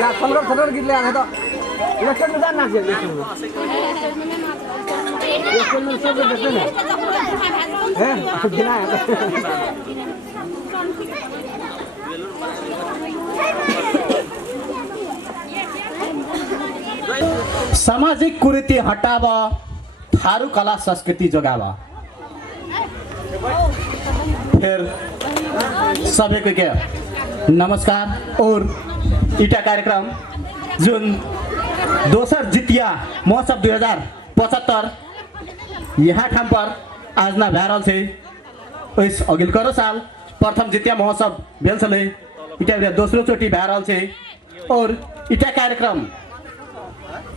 Ya, kalau gitu ya, itu. Ya, kan udah nasi gitu. Ya, kan udah gitu ya. Gina ya. सामाजिक कुरीति हटावा, थारू कला संस्कृति जगावा। फिर सभी को क्या नमस्कार और इटा कार्यक्रम जुन दोसर जितिया महोत्सव 2075 यहाँ ठाम पर आज ना भैरल से इस अगिल करो साल प्रथम जितिया महोत्सव भेल छले इटा दोस्रो चोटी भैरल से और इटा कार्यक्रम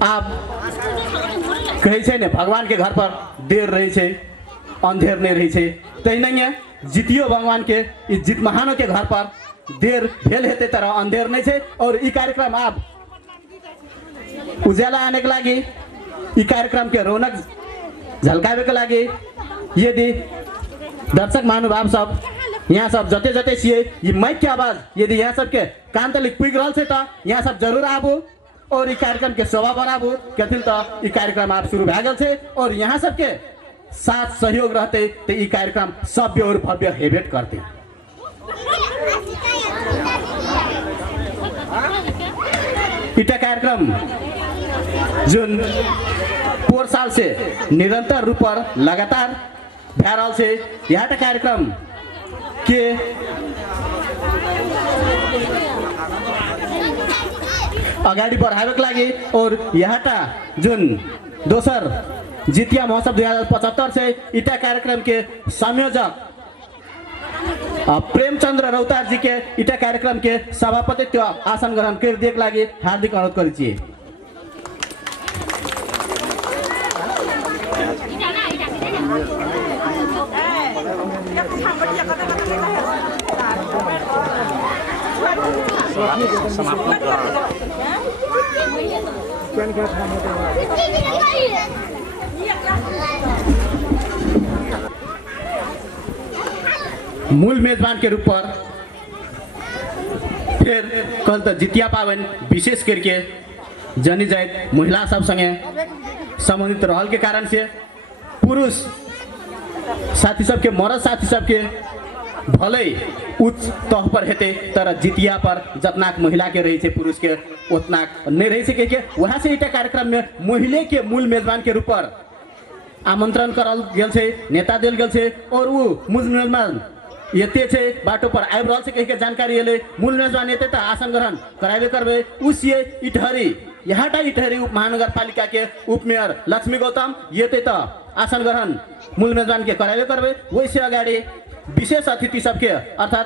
आप कहे छे ने भगवान के घर पर देर रही छे अंधेर नहीं रही छे तै नहीं जितियो भगवान के इस जित महानों के घर पर देर भेल हेते तरह अंधेर नहीं छे और ई कार्यक्रम आप उजाला आने के लागी ई कार्यक्रम के रौनक झलकावे के लागी यदि दर्शक महानुभाव सब यहाँ सब जते जते छिए ये माइक के आवाज यदि यहाँ सब के कान तक पुग रहल छे त यहाँ सब जरूर आबू और ई कार्यक्रम के शोभा बढ़ाबू कथिल तो ई कार्यक्रम आप शुरू भए गेल छे और यहाँ सब के साथ सहयोग रहते तो ई कार्यक्रम सभ्य और भव्य हेबेट करते। इटा कार्यक्रम जुन 4 साल से निरंतर रूप पर लगातार भैरल से यहाँ कार्यक्रम के अगाडि बढ़ावे के लागि और यहाँ जुन दोसर जितिया महोत्सव 2075 से इटा कार्यक्रम के संयोजक प्रेमचंद्र रौतार जी के इटा कार्यक्रम के सभापतित्व आसन ग्रहण कर दिए लागि हार्दिक अनुरोध करै छी। मूल मेजबान के रूप पर फिर कल तो जितिया पावन विशेष करके जनी जाए महिला सब संगे संबंधित रहल के कारण से पुरुष साथी सब के मर्द साथी सब के भले उच्च तह पर हेते तर जितिया पर जतनाक महिला के रही थे पुरुष के उतनाक नहीं रही से के वहाँ से इटा कार्यक्रम में महिला के मूल मेजबान के रूप पर आमंत्रण करल गेल छे नेता दिल गेल छे और वो मूल मेजबान येते छे बाटो पर आइब रहल से कह के जानकारी एले मूल मेजबान येते त आसन ग्रहण करावे करबे उसिए इटहरी यहाँटा इटहरी उप महानगर पालिका के उप मेयर लक्ष्मी गौतम येते त आसन ग्रहण मूल मेजबान के करावे करबे वैसे अगाडि विशेष अतिथि सबके अर्थात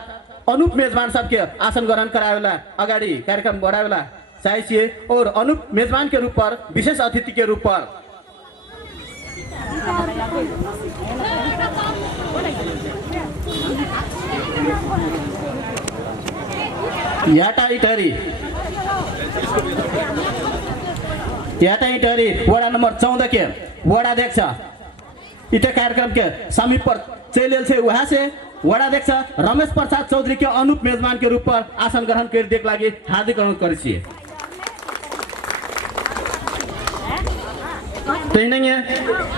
अनुप मेजबान सबके आसन ग्रहण करावेला अगाडि कार्यक्रम बढ़ावेला चाहिए और अनुप मेजबान के रूप पर विशेष अतिथि के रूप पर याटा इटहरी वड़ा नंबर 14 के वड़ाध्यक्ष इटा कार्यक्रम के समीप पर चल से वहाँ से वड़ाध्यक्ष रमेश प्रसाद चौधरी के अनुप मेजबान के रूप पर आसन ग्रहण कर देख लगी हार्दिक अनुरोध करै छियै। नहीं है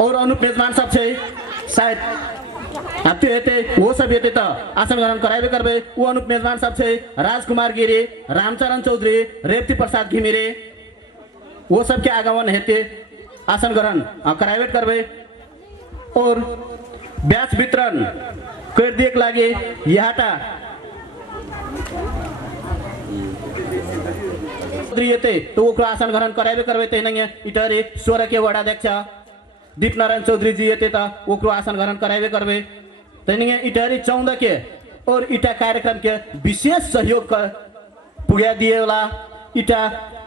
और अनुप मेजबान सब से शायद आते हेते वो सब हेते तो आसन ग्रहण करावे करबे वो अनुप मेजबान सब से राजकुमार गिरी रामचरण चौधरी रेवती प्रसाद घिमिरे वो सब के आगमन हेते आसन ग्रहण करावे करबे और ब्याज वितरण कर दिए लागे यहाँटा तो वो आसन ग्रहण करावे करबे तेनंगे इटहरी 16 के वड़ाध्यक्ष दीप नारायण चौधरी जी येते तो वो आसन ग्रहण करावे करबे तेनंगे इटहरी 14 के और इटा कार्यक्रम के विशेष सहयोग कर पुग्या दिए वाला इटा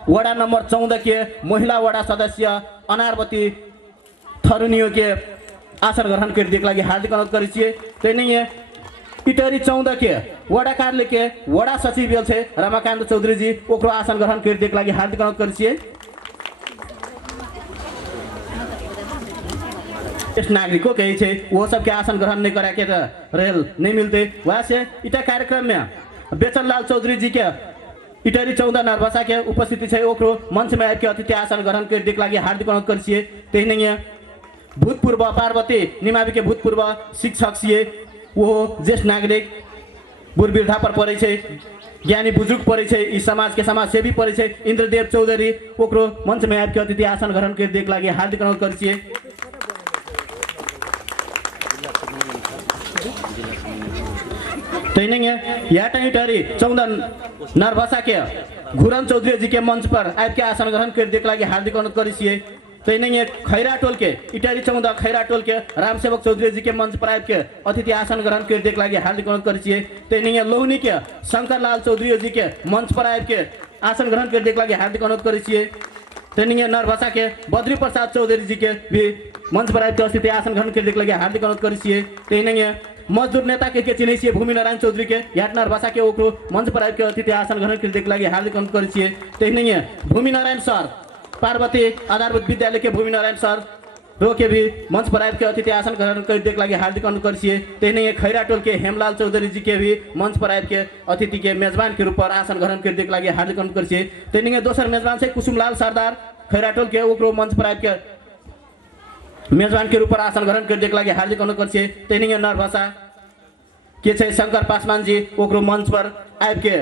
वडा नंबर 14 के महिला वडा सदस्य अनारवती थरुनियो के आसन ग्रहण कर देख लगी हार्दिक अनुरोध करी छिए। ते नहीं है इटरी 14 के वडा कार्यालय के वडा सचिव छे रमाकांत चौधरी जी ओकरो आसन ग्रहण कर देख लगी हार्दिक अनुरोध करी छिए। इस नागरिकों के छे वो सब के आसन ग्रहण नहीं करा के रेल नहीं मिलते वैसे इटा कार्यक्रम में बेचन लाल चौधरी जी के इटरी 14 नरभसा के उपस्थिति है ओकरो मंच में आके अतिथि आसन ग्रहण कर देख लगी हार्दिक अनुरोध करी छिए। ते नहीं है भूतपूर्व पार्वती निमावी के भूतपूर्व शिक्षक छिए वो ज्येष्ठ नागरिक बुढ़ वृद्धा पर पड़े छे ज्ञानी बुजुर्ग पड़े छे इस समाज के समाज सेवी पड़े छे इंद्रदेव चौधरी ओकरो मंच में आके अतिथि आसन ग्रहण कर देख लगी हार्दिक अनुरोध करी छिए। ट्रेनिंग है या टरी 14 नरभसा के घुरन चौधरी जी के मंच पर आब के आसन ग्रहण कर देख लगी हार्दिक अनुरोध करी छिए। ट्रेनिंग है खैरा टोल के इटारी 14 खैरा टोल के रामसेवक चौधरी जी के मंच पर आब के अतिथि आसन ग्रहण कर देख लगी हार्दिक अनुरोध करी छिए। ट्रेनिंग है लोहनी के शंकर लाल चौधरी जी के मंच पर आब के आसन ग्रहण कर देख लगी हार्दिक अनुरोध करी छिए। ट्रेनिंग है नरभसा के बद्री प्रसाद चौधरी जी के भी मंच पर आब के अतिथि आसन ग्रहण कर देख लगी हार्दिक अनुरोध करी छिए। ट्रेनिंग है मजदूर नेता के चिन्ह छिए भूमि नारायण चौधरी के याटनार भाषा के ओकरो मंच पर आके अतिथि आसन ग्रहण कर देख लगी हार्दिक अनुरोध करी छिए। तेहने है भूमि नारायण सर पार्वती आधारभूत विद्यालय के भूमि नारायण सर रो के भी मंच पर आके अतिथि आसन ग्रहण कर देख लगी हार्दिक अनुरोध करी छिए। तेहने है खैरा टोल के हेमलाल चौधरी जी के भी मंच पर आके अतिथि के मेजबान के रूप पर आसन ग्रहण कर देख लगी हार्दिक अनुरोध करी छिए। तेहने दोसर मेजबान से कुसुमलाल सरदार खैरा टोल के ओकरो मंच पर आके मेजबान के रूप पर आसन ग्रहण कर देख लगी हार्दिक अनुरोध करी छिए। तेहने नरभसा के छे शंकर पासवान जी ओकरो मंच पर आब के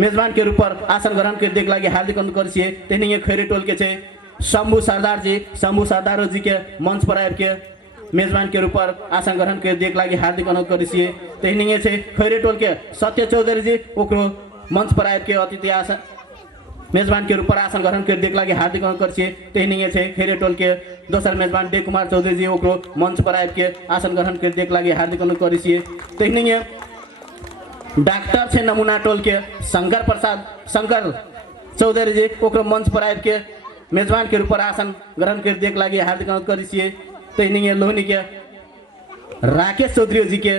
मेजबान के रूप पर आसन ग्रहण कर देख लगी हार्दिक अनुरोध करी छिए। तेहने खैरे टोल के छे शंभू सरदार जी के मंच पर आब के मेजबान के रूप पर आसन ग्रहण कर देख लगी हार्दिक अनुरोध करी छिए। तेहने छे खैरे टोल के सत्य चौधरी जी ओकरो मंच पर आब के अतिथि आसन मेजबान के रूप पर आसन ग्रहण कर देख लगी हार्दिक अनुरोध करी छिए। तेहने छे खैरे टोल के दोसर मेजबान डे कुमार चौधरी जी ओकरो मंच पर आब के आसन ग्रहण कर देख लगी हार्दिक अनुरोध करी छिए। तेहने डॉक्टर छे नमूना टोल के शंकर चौधरी जी ओकरो मंच पर आब के मेजबान के रूप पर आसन ग्रहण कर देख लगी हार्दिक अनुरोध करी छिए। तेहने लोहनी के राकेश चौधरी जी के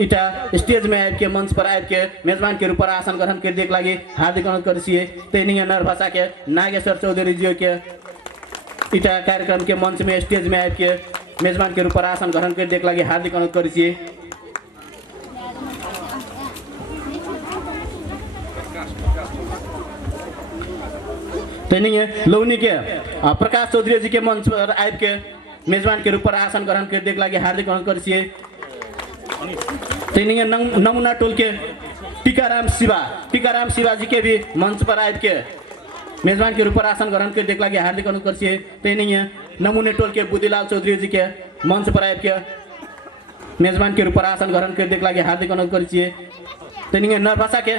इटा स्टेज में आब के मंच पर आब के मेजबान के रूप पर आसन ग्रहण कर देख लगी हार्दिक अनुरोध करी छिए। तेहने नरभसा के नागेश्वर चौधरी जी के इटा कार्यक्रम के मंच में स्टेज में आब के मेजबान के रूप पर आसन ग्रहण कर देख लगी हार्दिक अनुरोध करी छिए। तेहने लोहनी के प्रकाश चौधरी जी के मंच पर आब के मेजबान के रूप पर आसन ग्रहण कर देख लगी हार्दिक अनुरोध करी छिए। तेहने नमूना टोल के टीकाराम शिवा जी के भी मंच पर आब के मेजबान के रूप पर आसन ग्रहण कर देख लगी हार्दिक अनुरोध करी छिए। तेहने नमूने टोल के बुद्धिलाल चौधरी जी के मंच पर आब के मेजबान के रूप पर आसन ग्रहण कर देख लगी हार्दिक अनुरोध करी छिए। तेहने नरभसा के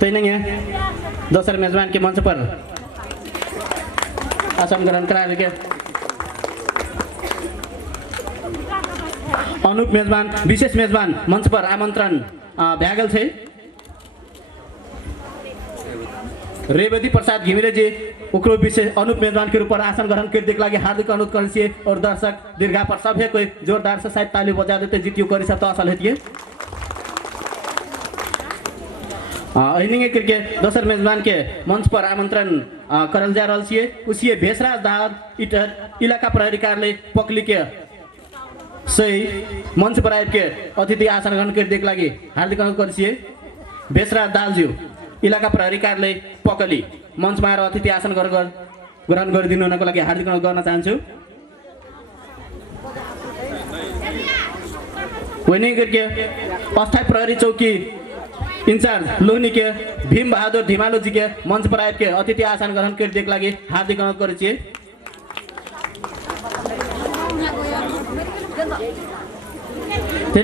तेहने दोसर मेजबान के मंच पर आसन ग्रहण करा के अनुप मेजबान विशेष मेजबान मंच पर आमंत्रण भ्यागल छे। रेवती प्रसाद घिमिरे जी ओकरो विशेष अनुप मेजबान के रूप पर आसन ग्रहण कर देख लगी हार्दिक अनुरोध करी छिए। और दर्शक दीर्घा पर सभे कोई जोरदार से शायद ताली बजा देते जितियो करी सब तो असल हेतिए। अहिनिंगे करके दोसर मेजबान के मंच पर आमंत्रण करल जा रहल छियै। उसिए भेसराज दार इलाका प्रहरी कार्यालय पकली के सही मंच पर आबि के अतिथि आसन ग्रहण कर देख लागी हार्दिक अनुरोध करै छियै। भेसराज दालज्यू इलाका प्रहरी कार्यालय पकली मंचमा आएर अतिथि आसन ग्रहण गरिदिनु हुनको लागि हार्दिक अनुरोध गर्न चाहन्छु। वही करके अस्थायी प्रहरी चौकी इंचार्ज लोहनी के भीम बहादुर धिमालो जी के मंच पर आए के अतिथि आसन ग्रहण कर देख लगे हार्दिक अनुरोध करै छियै।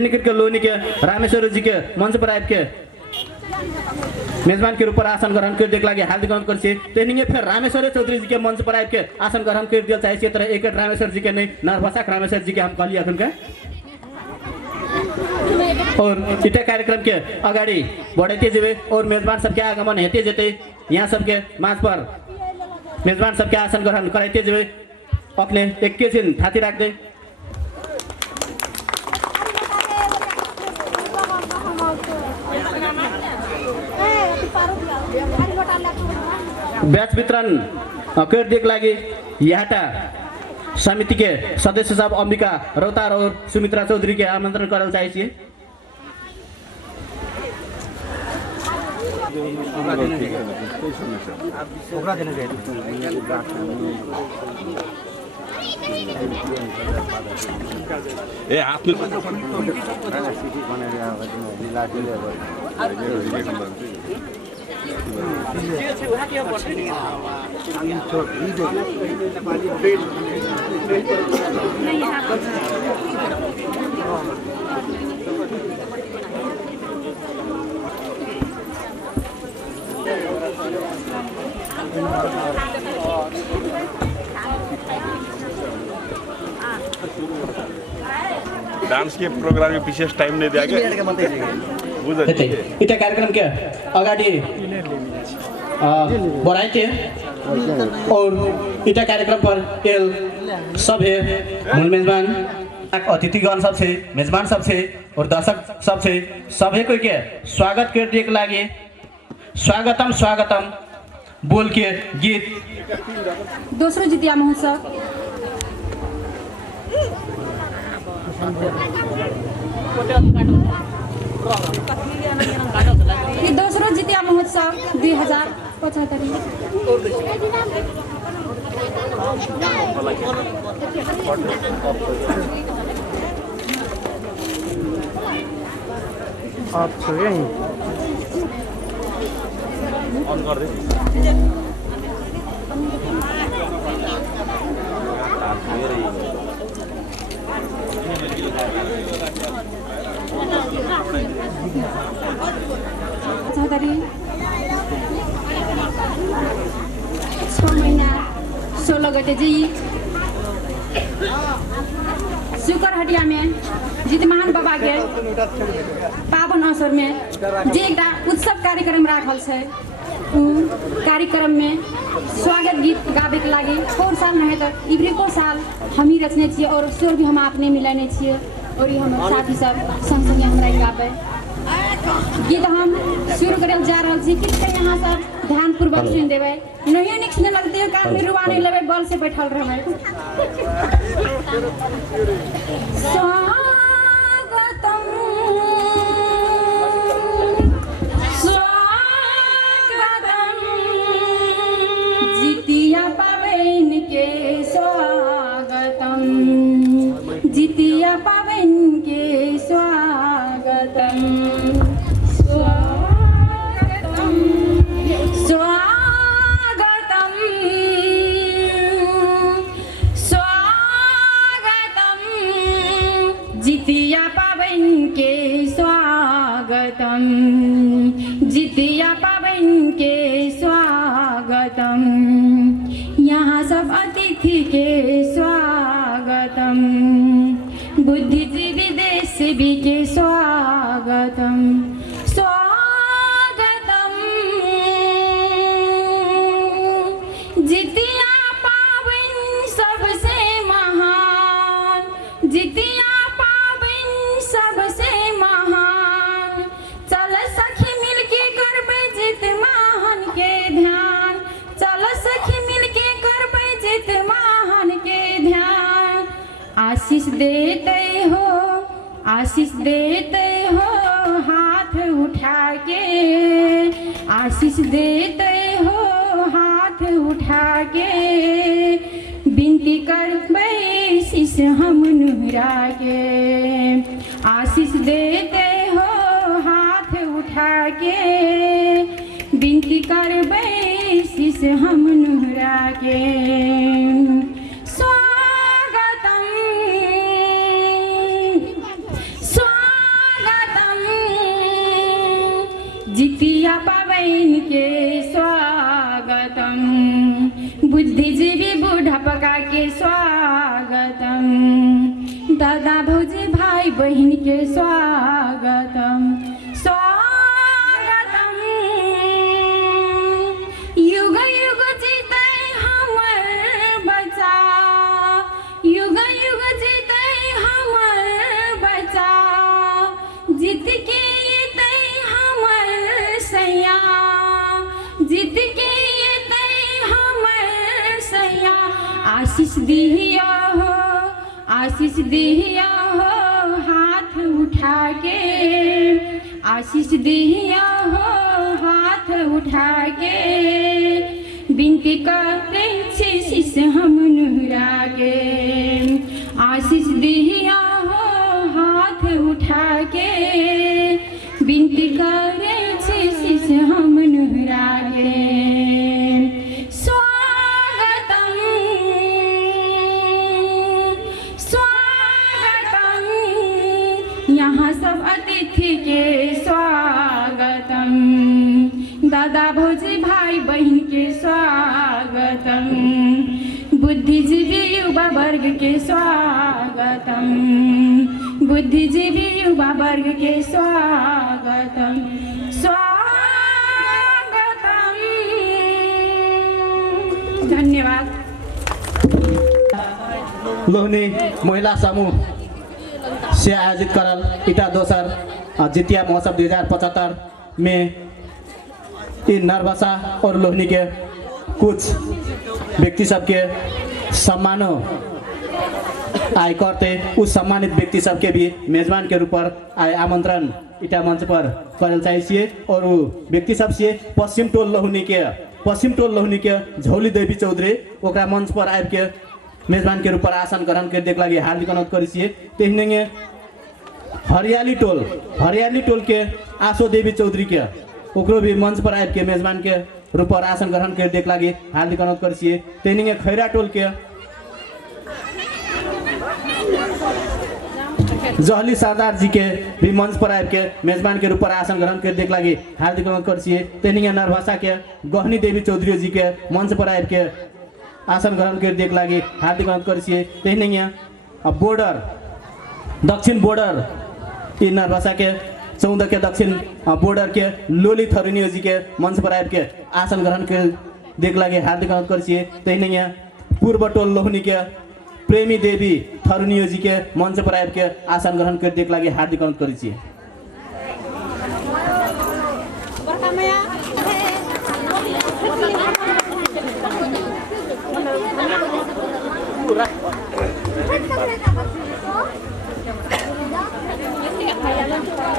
करके लोहनी के रामेश्वर जी के मंच पर आए के मेजबान के ऊपर आसन ग्रहण कर देख लगे हार्दिक अनुरोध करै छियै। तेनिंगे फिर रामेश्वर चौधरी जी के मंच पर आए के आसन ग्रहण कर दिया चाहे छियै। तर एक रामेश्वर जी के नहीं नरभसाक रामेश्वर जी के हम कहलिए अखन के और इटे कार्यक्रम के अगाड़ी बढ़ते जेबे और मेजबान सबके आगमन हेते जेते यहाँ सबके माझ पर मेजबान सबके आसन ग्रहण कराइते जेबे अपने एकैछिन थाती राख्दै ब्याज वितरण कर देख लागि याटा समिति के सदस्य साहब अंबिका रौतार और सुमित्रा चौधरी के आमंत्रण करल चाहे छियै। ए हात डांस के प्रोग्राम में विशेष टाइम नहीं दिया गया। इटे कार्यक्रम के अगाडि बढ़ाइते और इटे कार्यक्रम पर एल सब है मूल मेजबान अतिथिगण सब से मेजबान सब से और दर्शक सब से सभी को के स्वागत कर देख लागे स्वागतम स्वागतम बोल के गीत दोस्रो जितिया महोत्सव ये दोस्रो जितिया महोत्सव 2075 आप यहीं ऑन कर दे। महीना 16 गते जी सुकर हटिया में जितमान बाबा के पावन अवसर में जे एक उत्सव कार्यक्रम राखल छै कार्यक्रम में स्वागत गीत गाबे के लागे और साल नहीं तो इब्रिको साल हम ही रचने छियै और स्वर भी हम अपने मिलाने छियै और ये हम साथी सब संग संग हमरा गाबे गीत हम शुरू करल जा रहल छी किछ यहाँ सब ध्यान पूर्वक सुन देबै नहीं निक सुने लगते है कान में रुआ नहीं लेबै बल से बैठल रहबै। स्वागतम स्वागतम जितिया पावन के स्वागतम जितिया पावन के स्वागतम स्वागतम स्वागतम स्वागतम जितिया पावन के स्वागतम जितिया पावन के स्वागतम यहाँ सब अतिथि के स्वागतम बुद्धिजीवी देश भी के स्वागतम स्वागतम जितिया पावन सबसे महान जितिया पावन सबसे महान चल सखी मिलके करबे आशीष देते हो हाथ उठा के, आशीष देते हो हाथ उठा के, विनती करबै शीश हम नुहरा के, आशीष देते हो हाथ उठा के, विनती करबै शीश हम नुहरा के। स्वागतम स्वागतम जितिया पाबैन के स्वागतम, बुद्धिजीवी बुढ़ापका के स्वागतम, दादा भौजी भाई बहन के स्वागतम स्वागतम। युग युग जीते हमर बच्चा, युग युग जीते हमर बच्चा, जीत के अयतै हमर सैया, जीत के अयतै हमर सैया। आशीष दिया हो, आशीष दिया हो हाथ उठा के, आशीष दिया हो हाथ उठा के, विनती करे छी शीश हम नुहरा के, आशीष दिया हो हाथ उठा के, विनती करे छी शीश हम नुहरा के। स्वागतम स्वागतम यहाँ सब अतिथि के स्वागतम, दादा भौजी भाई बहन के स्वागतम, बुद्धिजीवी युवा वर्ग के स्वागतम, बुद्धिजीवी युवा वर्ग के स्वागतम स्वागतम। धन्यवाद। लोहनी महिला समूह से आयोजित करल इटा दोसर जितिया महोत्सव 2075 में इन नरबसा और लोहनी के कुछ व्यक्ति सबके सम्मानों आय करते, उस सम्मानित व्यक्ति सबके भी मेजबान के रूप पर आय आमंत्रण इटा मंच पर करल चाहिए। और वो व्यक्ति सब से पश्चिम टोल लोहनी के झौली देवी चौधरी ओकरा मंच पर आबि के मेजबान के रूप पर आसन ग्रहण कर देख लगे हार्दिक अनुरोध करिए। तेहने हरियाली टोल के आशो देवी चौधरी के ओकरो भी मंच पर आबि के मेजबान के रूप पर आसन ग्रहण कर देख लगे हार्दिक अनुरोध करिए। तेहने खैरा टोल के जहली सरदार जी के भी मंच पर आबि के मेजबान के रूप पर आसन ग्रहण कर देख लगे हार्दिक अनुरोध करिए। तेहने नरभाषा के गहनी देवी चौधरी जी के मंच पर आबि के आसन ग्रहण कर देख लगे हार्दिक अनुरोध करिए। तेहने बॉर्डर दक्षिण बॉर्डर इन नरभाषा के 14 के दक्षिण बॉर्डर के लोली थरुनियो जी के मंच पर आबि के आसन ग्रहण कर देख लगे हार्दिक अनुरोध करिए। तेहने पूर्व टोल लोहनी के प्रेमी देवी थरुनियो जी के मंच पर आबि के आसन ग्रहण कर देख लगे हार्दिक अनुरोध करिए।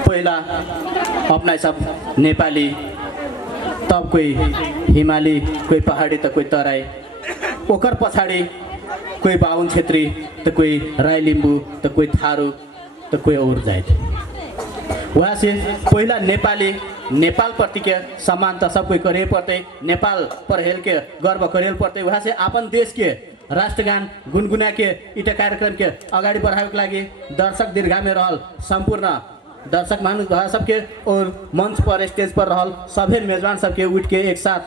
पहिला अपना सब नेपाली, तब कोई हिमाली, कोई पहाड़ी तो कोई तराई, ओकर पछाड़ी कोई बाहुन क्षेत्री तो कोई राई लिम्बू तो कोई थारू तो कोई और जाति। वहाँ से पहिला नेपाली नेपाल प्रति के सम्मान तो सब कोई करे पड़ते, नेपाल पर हेल के गर्व करे पड़ते। वहाँ से अपन देश के राष्ट्रगान गुनगुना के इटा कार्यक्रम के अगाडि बढ़ावे के लागि दर्शक दीर्घा में रहल संपूर्ण दर्शक मानुष सबके और मंच पर स्टेज पर रहल सभी मेजबान सबके उठ के एक साथ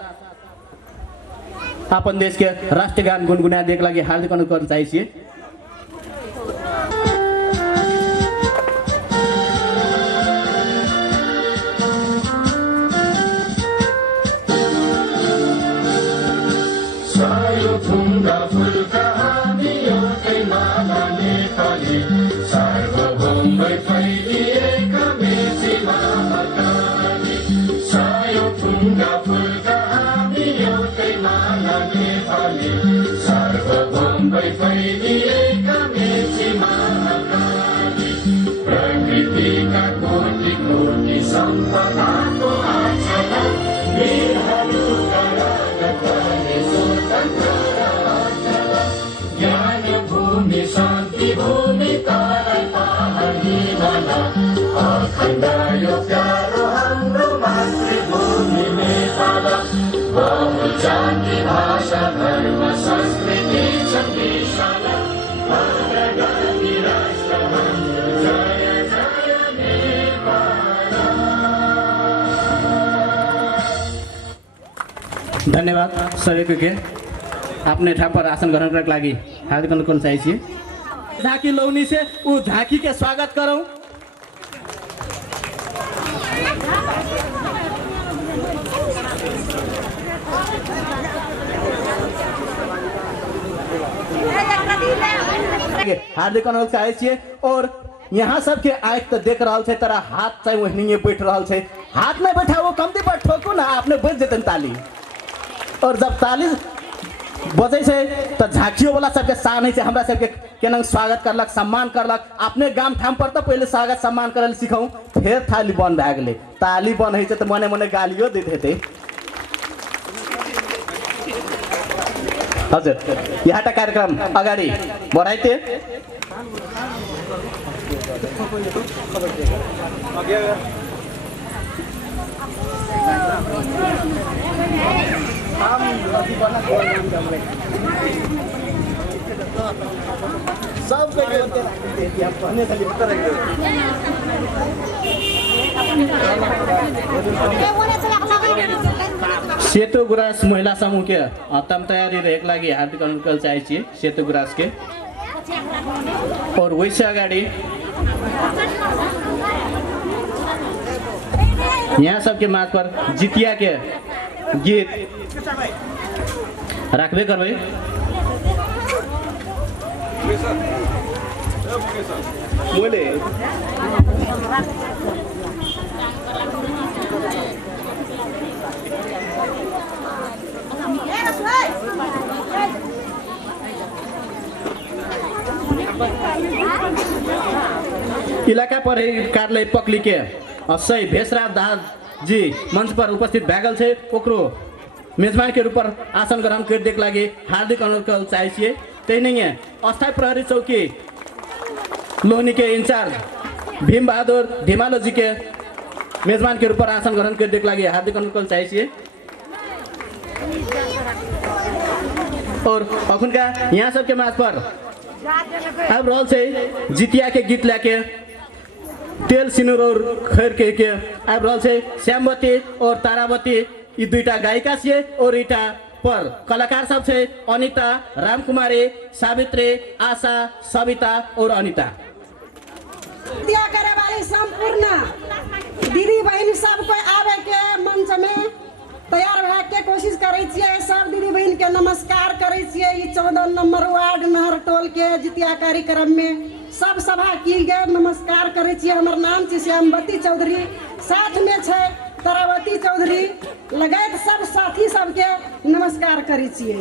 अपन देश के राष्ट्रगान गुनगुना देख लगे हार्दिक अनुरोध गर्न चाहिए। Sayo धन्यवाद सबैको के अपने ठाउँ पर आसन ग्रहणका लागि हार्दिक अनुरोध चाहिए। झाँकी लौनी से ऊ झाँकी के स्वागत करौं। हार्दिक अनुरोध चाहिए। और यहाँ सबके आँख तो देख रहा है, तेरा हाथ चाहिए वही बैठ रहा है। हाथ में बैठा वो कमती पर ठोकू ना, आपने बज देते ताली। और जब ताली बजे से तो झाँकियों वाला सबके सामने से हमरा सबके केना स्वागत करलक, सम्मान करलक। अपने गाम ठाम पर तो पहले स्वागत सम्मान करल सिखाऊं, फिर थाली बंद भए गेलै। ताली बंद है तो मने मने गालियो देते थे। हजुर यहाँ कार्यक्रम अगाडि बढाइते। सेतो गुराँस महिला समूह के तम तैयारी रहेको लागि हार्दिक अनुरोध चाहिए सेतो गुराँस के। और वैसे अगाडि यहाँ सबके माथ पर जितिया के गीत राखबे करबै। मोले इलाका कार्यालय पकली के सही भेषराज दास जी मंच पर उपस्थित भएगल छे। ओकरो मेजबान के रूप पर आसन ग्रहण कर देख लगे हार्दिक अनुरोध चाहिए। त्यही नहीं है अस्थायी प्रहरी चौकी लोहनी के इंचार्ज भीम बहादुर धिमालो जी के मेजबान के रूप पर आसन ग्रहण कर देख लगे हार्दिक अनुरोध चाहिए। और अखुनका यहाँ सबके माथ पर अब रोल से जितिया के गीत लेके तेल सिनुर और खैर के अब रोल से श्यामवती और तारावती ये दुईटा गायिका से और इटा पर कलाकार सब से अनिता, रामकुमारी, सावित्री, आशा, सविता और अनिता। दिया करे वाली संपूर्ण दीदी बहन सबको आवे के मंच में तैयार भए के कोशिश करे छियै। सब दीदी बहन के नमस्कार करे छियै। 14 नंबर वार्ड नहर टोल के जितिया कार्यक्रम में सब सभा की गए नमस्कार करे छियै। हमर नाम छै श्यामवती चौधरी, साथ में छै तारावती चौधरी, लगायत सब साथी सबके नमस्कार करे छियै।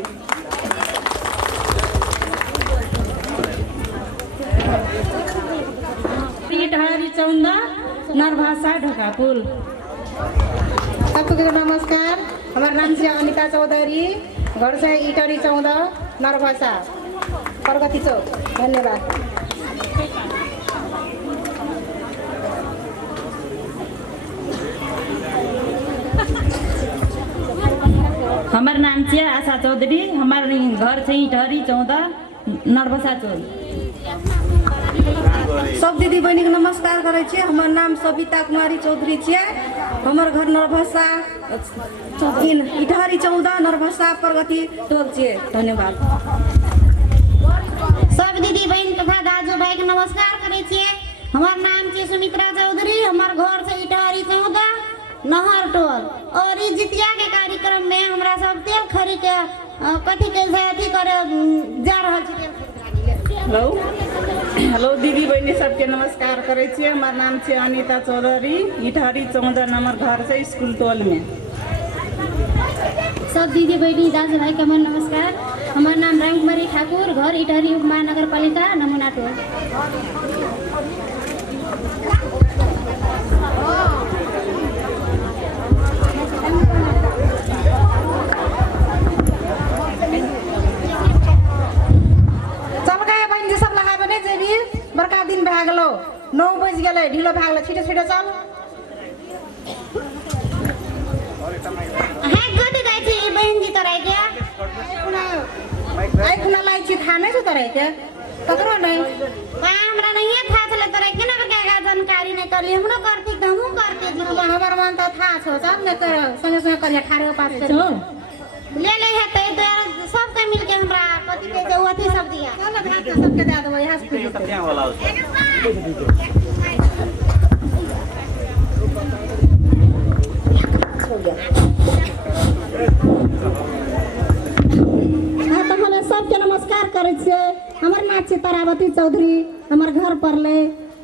इटहरी चौंदा नरभाषा ढोकापुल। सबको नमस्कार। हमार नाम है अनिता चौधरी, घर से इटहरी चौंदा नरभाषा प्रगति चौक। धन्यवाद। हमार नाम है आशा चौधरी, हमार घर से इटहरी चौंदा नरभाषा चौक। सब दीदी बहनी के नमस्कार करे छियै। हमर नाम सविता कुमारी चौधरी छियै। हमर घर नरभाषा इटहरी चौदह नरभाषा प्रगति टोल छियै। धन्यवाद। सब दीदी बहन तथा दाजू भाई के नमस्कार करे छियै। हमर नाम छै सुमित्रा चौधरी, हमर घर से इटहरी चौदह नहर टोल। और इस जितिया के कार्यक्रम में हमरा सब तेल खरी के कथी के अथी करे जा रहल छी। हेलो दीदी बहनी सबके नमस्कार करे छियै। हमार नाम छै अनिता चौधरी, इटहरी 14 नंबर घर से स्कूल टोल में। सब दीदी बहनी दाजू भाई के नमस्कार। हमार नाम रामकुमारी ठाकुर, घर इटहरी महानगर पालिका नमूना टोल। बज गेलै ढिलो भए गेलै छीटे छीटे चल है गद गई थी बहन जी तोरा के आई कुना लाई छी था नहीं तोरा के ककरो नहीं हमरा नहीं था चले तोरा के ना का जानकारी नहीं करली हमरो करती त हमहु करते हमर मन त था छौ चल ले कर संगे संगे करिया ठारे पास चल ले ले है तो सब के मिल के हमरा पति के जौती सब दिया चल भात सबके दे देबै यहां से हाँ तो हमें सबके नमस्कार करे छे हमर नाम छे तारावती चौधरी हमर घर पड़ले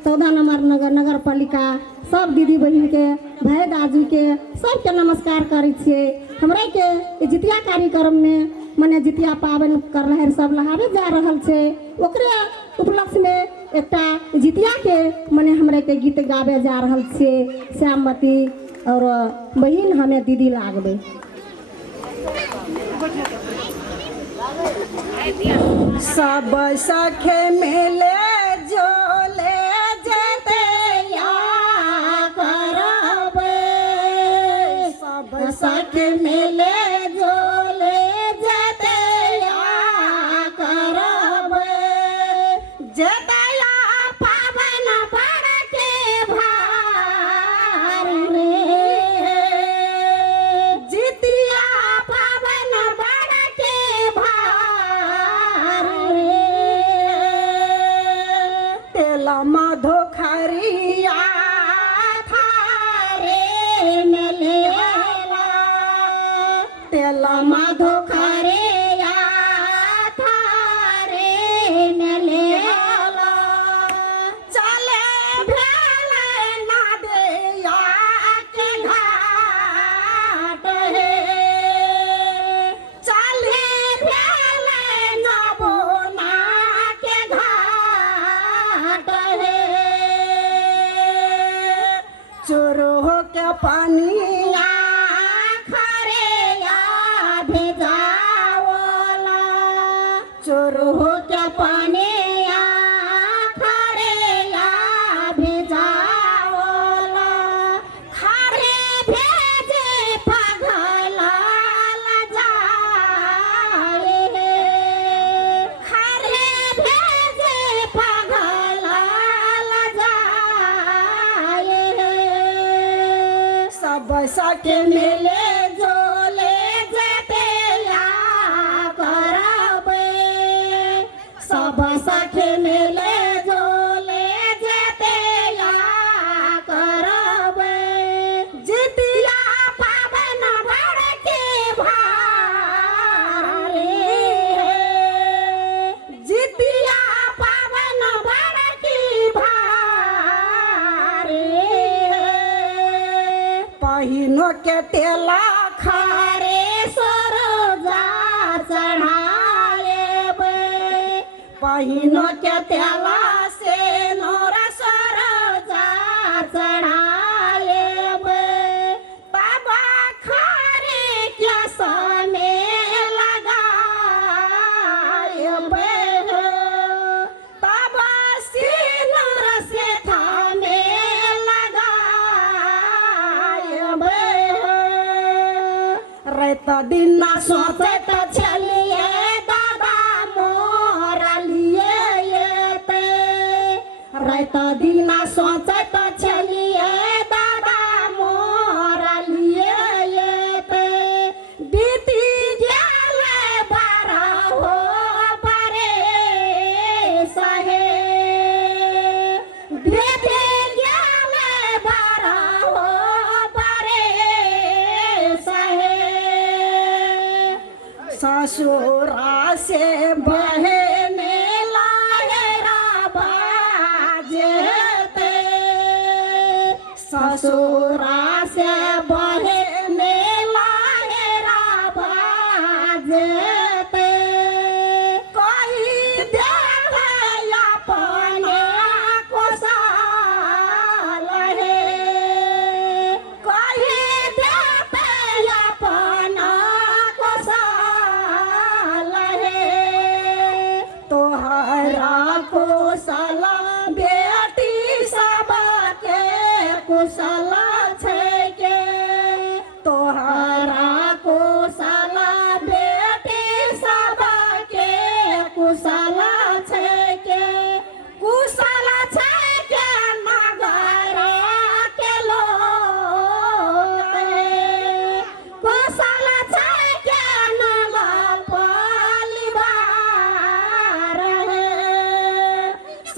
14 नंबर नगर पालिका सब दीदी बहन के भाई दाजू के सबके नमस्कार करे छे हमरा के जितिया कार्यक्रम में मने जितिया पावन कर रहे सब लहावे जा रहल छे ओकरे उपलक्ष्य में एकटा जितिया के मने हमरे के गीत गावे जा रहल छे श्यामवती और बहन हमें दीदी लागबे सब सखे मिले जोले जते या करबे सब सखे मिले जोले जते या करबे जते या पावन पर के भार रे जितिया पावन पर के भार तेला मधो खरिया थारे मिलेला तेला मधो खरिया थारे मिलेला चले भेले ना देया के घाट हे चले भेले ना बोना के घाट हे चोरो के पानिया खरेया भेजावला चोरो के पानिया खरेया भेजावला खरे भेजे पगला जाए खरे भेजे पगला जाए सब सके मिले जोले जते या करबे सब सखे मिले जोले जते या करबे जितिया पावन भर के भार रे जितिया पावन भर के भार रे पहिनो के तेला खारे सरोजा चढ़ाएबे पहिनो के तेला से नोरा सरोजा चढ़ाएबे बाबा खारे के समे लगाएबे बाबा सिनोर से थामे रत दिन सोचत चलिए दादा मोरा लिए ते रत दिन सोचत चलिए दादा मोरा लिए ते बीती गेले बारा हो परे सहे बीती गेले बारा हो परे सहे ससुरा से बहने लायरा बाजते ससुरा से बहने लायरा बाजते कोई देखे अपने कोसाल है कोई देखे अपना कोसाल है तोहरा कोसाल बेटी सब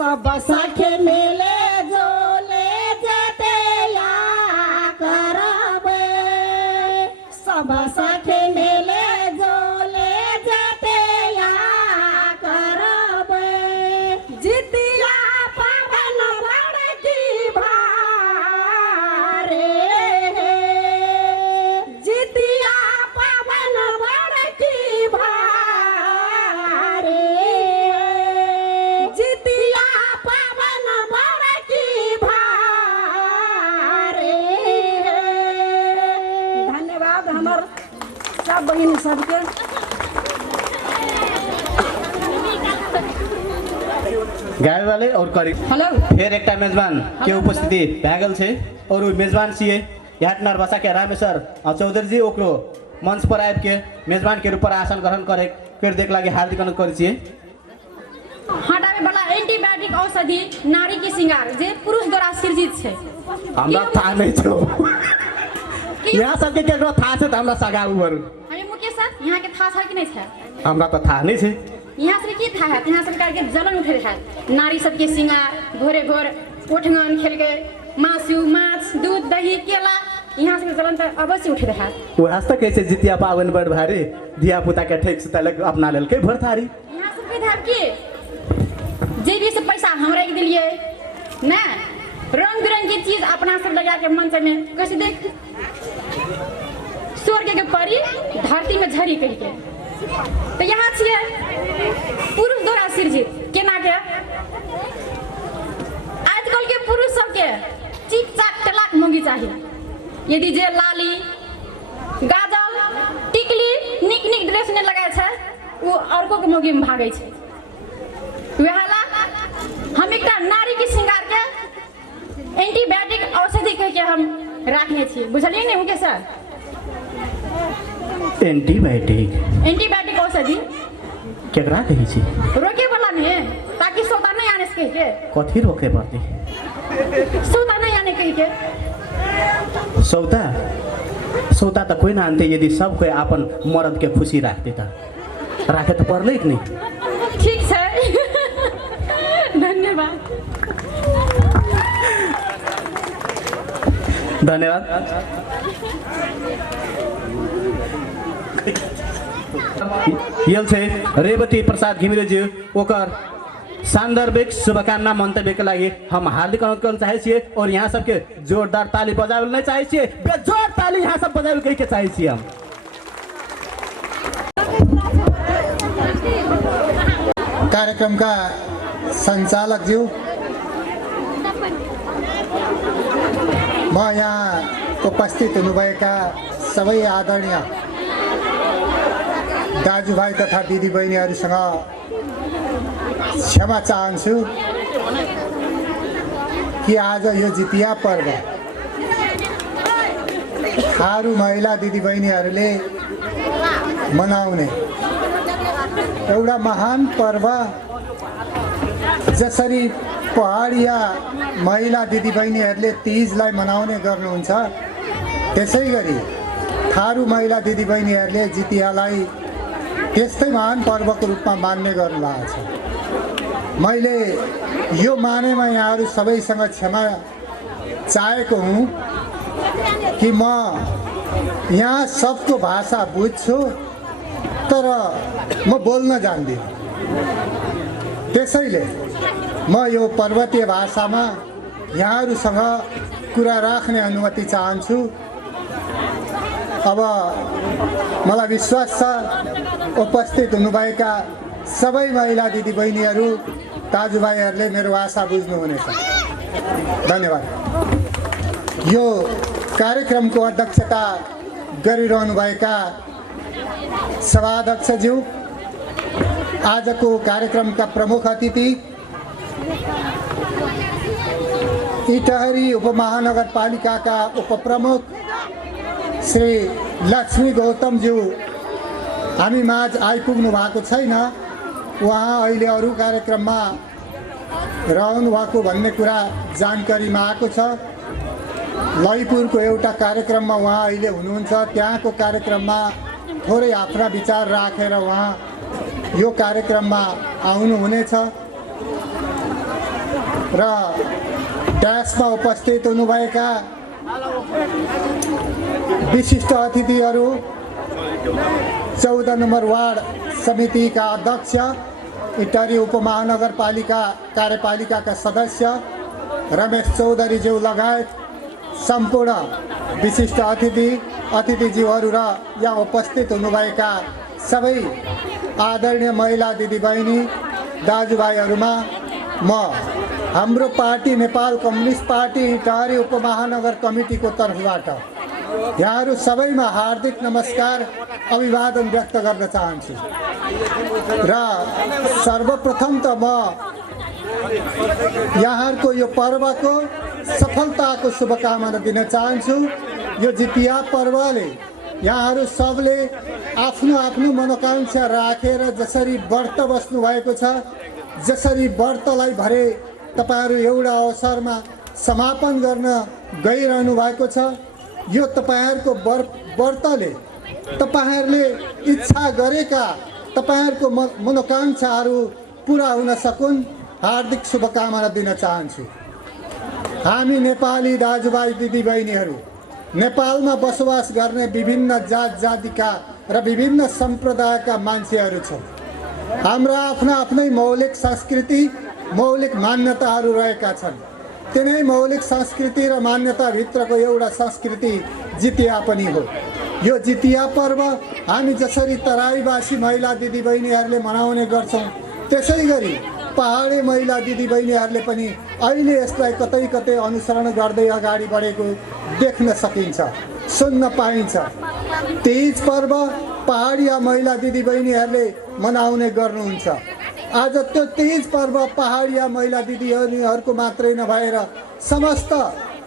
सब सखे मेले जोले जते या करबे सब सखे मेले जोले जते या करबे जितिया पावन बड़की भारे जितिया पावन बड़की भारे जितिया पावन बड़की भारे धन्यवाद हमर सब बहन सबके। गाय वाले और करी हेलो फिर एक मेजबान के उपस्थिति भैगल छे और उ मेजबान छिए यहाँ नरबसा के रामेश्वर चौधरी जी ओकरो मंच पर आबि के मेजबान के रूप पर आसन ग्रहण करे फिर देख लागे हार्दिक अनुरोध करै छिए। हटावे वाला एंटीबायोटिक औषधि नारी के श्रृंगार जे पुरुष द्वारा सृजित छै। हमरा था नहीं छो यहाँ सबके केकरो था छै त हमरा सगाउ बर हमें मुकेश सर यहाँ के था छै कि नहीं छै? हमरा त था नहीं छै। यहाँ से की था है यहाँ सरकार के जलन उठे है नारी सबके श्रृंगार भोरे भोर ओठगन खेल के मासू माछ दूध दही केला यहाँ से जलन तो अवश्य उठे है। वो आज तक कैसे जितिया पावन बड़ भारी दिया पुता के ठेक से तलक अपना लेल के भरथारी यहाँ से विधान की जे भी सब पैसा हमरा के दिलिए ना रंग बिरंग की चीज अपना सब लगा के मंच में कैसे देख स्वर्ग के परी धरती में झरी करके तो यहाँ छिए पुरुष द्वारा सृजित केना के आजकल के पुरुष सबके चिप चाप तलाक मंगी चाहिए यदि जे लाली गाजल टिकली निक निक ड्रेस ने लगाए छै वो औरको के मोगी में भागे छै। वेहाला हम एक नारी के श्रृंगार के एंटीबायोटिक औषधि कह के हम रखने छी बुझलिए नहीं होके सर? एंटीबायोटिक औषधि केकरा कही छी रोके वाला में ताकि सौदा नहीं आने से कह के कथी रोके पड़ती सौदा नहीं आने कह के सौदा सौदा तो कोई ना आनते यदि सब कोई अपन मर्द के खुशी रखते था राखे तो पड़ले कि नहीं। ठीक है धन्यवाद धन्यवाद। यल छे रेवती प्रसाद घिमिरे जी ओकर सांदर्भिक शुभकामना मंतव्य के लिए हम हार्दिक अनुरोध करना चाहे छिए और यहाँ सबके जोरदार ताली बजावे नहीं चाहे छिए बेजोर ताली यहाँ सब बजावे कह के चाहे छिए हम। कार्यक्रम का संचालक ज्यू म यहाँ उपस्थित हुनुभएका सबै आदरणीय दाजुभाइ तथा दिदीबहिनीहरूसँग क्षमा चाहन्छु कि आज यो जितिया पर्व थारू महिला दिदीबहिनीहरूले मनाउने एउटा महान पर्व जसरी पहाडिया महिला दिदीबहिनीहरूले तीजलाई मनाउने गर्नुहुन्छ त्यसै गरी थारू महिला दिदीबहिनीहरूले जितियालाई त्यस्तै महान पर्वको रूपमा मान्ने गर्नुभएको छ। मैले यो मानेमा यहाँहरू सबैसँग क्षमा चाहेको हुँ कि म यहाँ सबको भाषा बुझ्छु तर म बोल्न जान्दिनँ त्यसैले म यो पर्वतीय भाषामा यहाँहरूसँग कुरा राख्ने अनुमति चाहन्छु। अब मलाई विश्वास छ उपस्थित हुनुभएका सबै महिला दिदीबहिनीहरू दाजुभाइहरूले मेरो भाषा बुझ्नुहुनेछ। धन्यवाद। यो कार्यक्रमको अध्यक्षता गरिरहनुभएका सभाध्यक्षज्यू, आजको कार्यक्रमका प्रमुख अतिथि इटहरी उपमहानगरपालिकाका उपप्रमुख श्री लक्ष्मी गौतमज्यू हामी माझ आइपुग्नु भएको छैन। उहाँ अहिले अरू कार्यक्रममा रहनु भएको भन्ने कुरा जानकारीमा आएको छ। ललितपुरको एउटा कार्यक्रममा उहाँ अहिले हुनुहुन्छ। त्यहाँको कार्यक्रममा थोरै आफ्ना विचार राखेर उहाँ यो कार्यक्रममा आउनुहुनेछ। र ड्यासमा उपस्थित हुनुभएका विशिष्ट अतिथिहरू, 14 नम्बर वार्ड समितिका अध्यक्ष, इटहरी उपमहानगरपालिका कार्यपालिकाका सदस्य रमेश चौधरीज्यू लगायत सम्पूर्ण विशिष्ट अतिथिज्यूहरू र यहाँ उपस्थित हुनुभएका सबै आदरणीय महिला दिदीबहिनी दाजुभाइहरूमा म हाम्रो पार्टी नेपाल कम्युनिस्ट पार्टी इटहरी उपमहानगर कमिटीको तर्फबाट यहाँहरू सबैमा हार्दिक नमस्कार अभिवादन व्यक्त गर्न चाहन्छु र सर्वप्रथम त म यहाँहरूको यो पर्वको सफलताको शुभकामना दिन चाहन्छु। यो जितिया पर्वले यहाँहरू सबले आफ्नो आफ्नो मनोकांक्षा राखेर जसरी व्रत बस्नु भएको छ, जसरी व्रतलाई भरे तपाईहरू एउटा अवसरमा समापन गर्न गइरहनु भएको छ, यो तपाईहरूको व्रतले तपाईहरूले इच्छा गरेका तपाईहरूको मनोकांक्षाहरू पुरा हुन सकुन् हार्दिक शुभकामना दिन चाहन्छु। हामी नेपाली दाजुभाइ दिदीबहिनीहरू नेपालमा बसोबास गर्ने विभिन्न जात जातिका र विभिन्न सम्प्रदायका मान्छेहरू छौँ। हाम्रा आफ्ना आफ्नै मौलिक संस्कृति मौलिक मान्यताहरू रहेका छन्। तिनै मौलिक संस्कृति र मान्यताभित्रको एउटा संस्कृति जितिया पनि हो। यो जितिया पर्व हामी जसरी तराईवासी महिला दिदीबहिनीहरूले मनाउने गर्छौँ, त्यसै गरी पहाडी महिला दिदीबहिनीहरूले पनि अहिले यसलाई कतै कतै अनुसरण गर्दै अगाडि बढेको देख्न सकिन्छ, सुन्न पाइन्छ। तीज पर्व पहाडिया महिला दिदीबहिनीहरूले मनाउने गर्नुहुन्छ। आज त्यो तीज पर्व पहाडिया महिला दिदीबहिनीहरूको मात्रै नभएर समस्त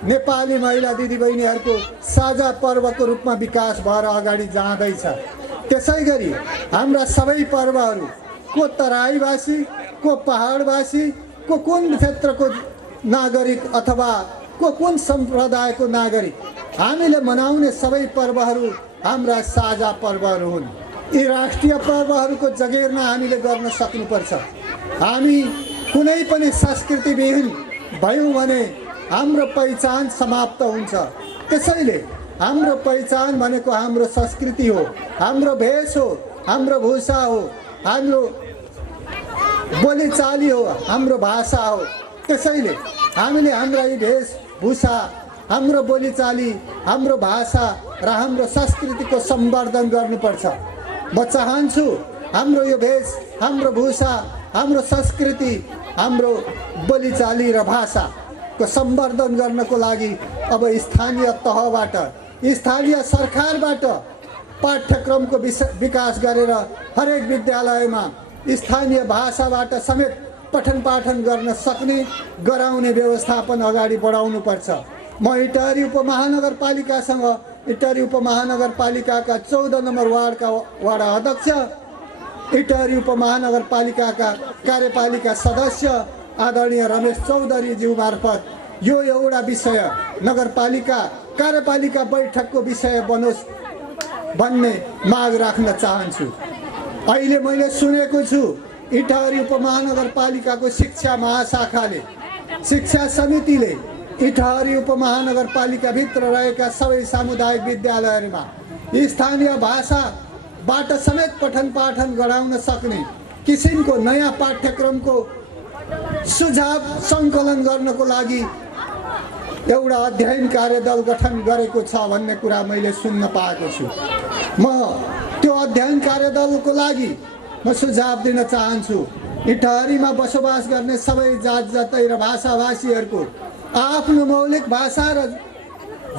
नेपाली महिला दिदीबहिनीहरूको साझा पर्वको रूपमा विकास भएर अगाडि जाँदैछ। त्यसै गरी हाम्रा सबै पर्वहरू को तराईवासी, को पहाडवासी, को कुन क्षेत्रको नागरिक अथवा को कुन सम्प्रदायको नागरिक, हामीले मनाउने सबै पर्वहरू हाम्रा साझा पर्वहरू हुन्। यी राष्ट्रिय पर्वहरूको जगेर्ना हामीले गर्न सक्नुपर्छ। हामी कुनै पनि संस्कृतिविहीन भयौँ भने हाम्रो पहिचान समाप्त हुन्छ। त्यसैले हाम्रो पहिचान भनेको हाम्रो संस्कृति हो, हाम्रो भेष हो, हाम्रो भूषा हो, हाम्रो बोलीचाली हो, हाम्रो भाषा हो। त्यसैले हामीले हाम्रा यी भेषभूषा, हाम्रो बोलीचाली, हाम्रो भाषा र हाम्रो संस्कृतिको सम्वर्धन गर्नुपर्छ। म चाहन्छु हाम्रो यो भेष, हाम्रो भूषा, हाम्रो संस्कृति, हाम्रो बोलीचाली र भाषाको सम्वर्धन गर्नको लागि अब स्थानीय तहबाट, स्थानीय सरकारबाट पाठ्यक्रमको विकास गरेर हरेक विद्यालयमा स्थानीय भाषाबाट समेत पठन पाठन गर्न सक्ने गराउने व्यवस्थापन अगाडि बढाउनुपर्छ। म इटहरी उपमहानगरपालिकासँग, इटहरी उपमहानगरपालिकाका 14 नम्बर वार्डका वार्ड अध्यक्ष, इटहरी उपमहानगरपालिकाका कार्यपालिका सदस्य आदरणीय रमेश चौधरीज्यू मार्फत यो एउटा विषय नगरपालिका कार्यपालिका बैठकको विषय बनोस् भन्ने माग राख्न चाहन्छु। अहिले मैले सुनेको छु इटहरी उपमहानगरपालिकाको शिक्षा महाशाखाले, शिक्षा समितिले इटहरी उपमहानगरपालिकाभित्र रहेका सबै सामुदायिक विद्यालयहरूमा स्थानीय भाषाबाट समेत पठन पाठन गराउन सक्ने किसिमको नयाँ पाठ्यक्रमको सुझाव सङ्कलन गर्नको लागि एउटा अध्ययन कार्यदल गठन गरेको छ भन्ने कुरा मैले सुन्न पाएको छु। म त्यो अध्ययन कार्यदलको लागि म सुझाव दिन चाहन्छु। इटहरीमा बसोबास गर्ने सबै जात जाति र भाषाभाषीहरूको आफ्नो मौलिक भाषा र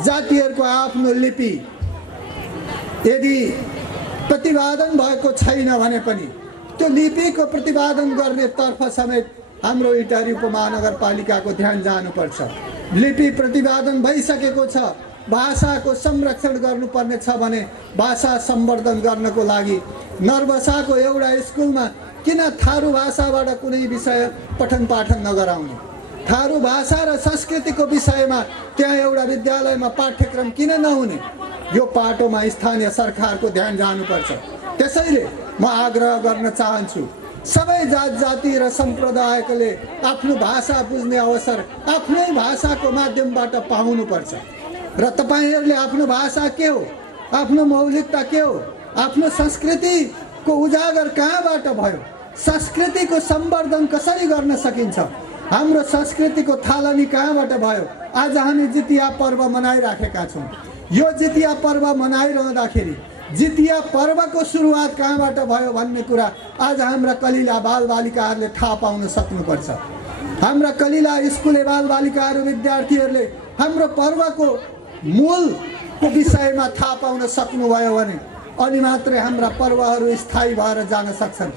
जातिहरूको आफ्नो लिपि यदि प्रतिपादन भएको छैन भने पनि त्यो लिपिको प्रतिपादन गर्ने तर्फ समेत हाम्रो इटहरी उपमहानगरपालिकाको ध्यान जानुपर्छ। लिपि प्रतिपादन भइसकेको छ, भाषाको संरक्षण गर्नुपर्ने छ भने भाषा सम्वर्धन गर्नको लागि नर्बसाको एउटा स्कुलमा किन थारू भाषाबाट कुनै विषय पठन पाठन नगराउने, थारू भाषा र संस्कृतिको विषयमा त्यहाँ एउटा विद्यालयमा पाठ्यक्रम किन नहुने, यो पाटोमा स्थानीय सरकारको ध्यान जानुपर्छ। त्यसैले म आग्रह गर्न चाहन्छु सबै जात जाति र सम्प्रदायले आफ्नो भाषा बुझ्ने अवसर आफ्नै भाषाको माध्यमबाट पाउनुपर्छ। र तपाईँहरूले आफ्नो भाषा के हो, आफ्नो मौलिकता के हो, आफ्नो संस्कृतिको उजागर कहाँबाट भयो, संस्कृतिको सम्वर्धन कसरी गर्न सकिन्छ, हाम्रो संस्कृतिको थालनी कहाँबाट भयो। आज हामी जितिया पर्व मनाइराखेका छौँ। यो जितिया पर्व मनाइरहँदाखेरि जितिया पर्वको सुरुवात कहाँबाट भयो भन्ने कुरा आज हाम्रा कलिला बालबालिकाहरूले थाहा पाउन सक्नुपर्छ। हाम्रा कलिला स्कुले बालबालिकाहरू विद्यार्थीहरूले हाम्रो पर्वको मूलको विषयमा थाहा पाउन सक्नुभयो भने अनि मात्रै हाम्रा पर्वहरू स्थायी भएर जान सक्छन्।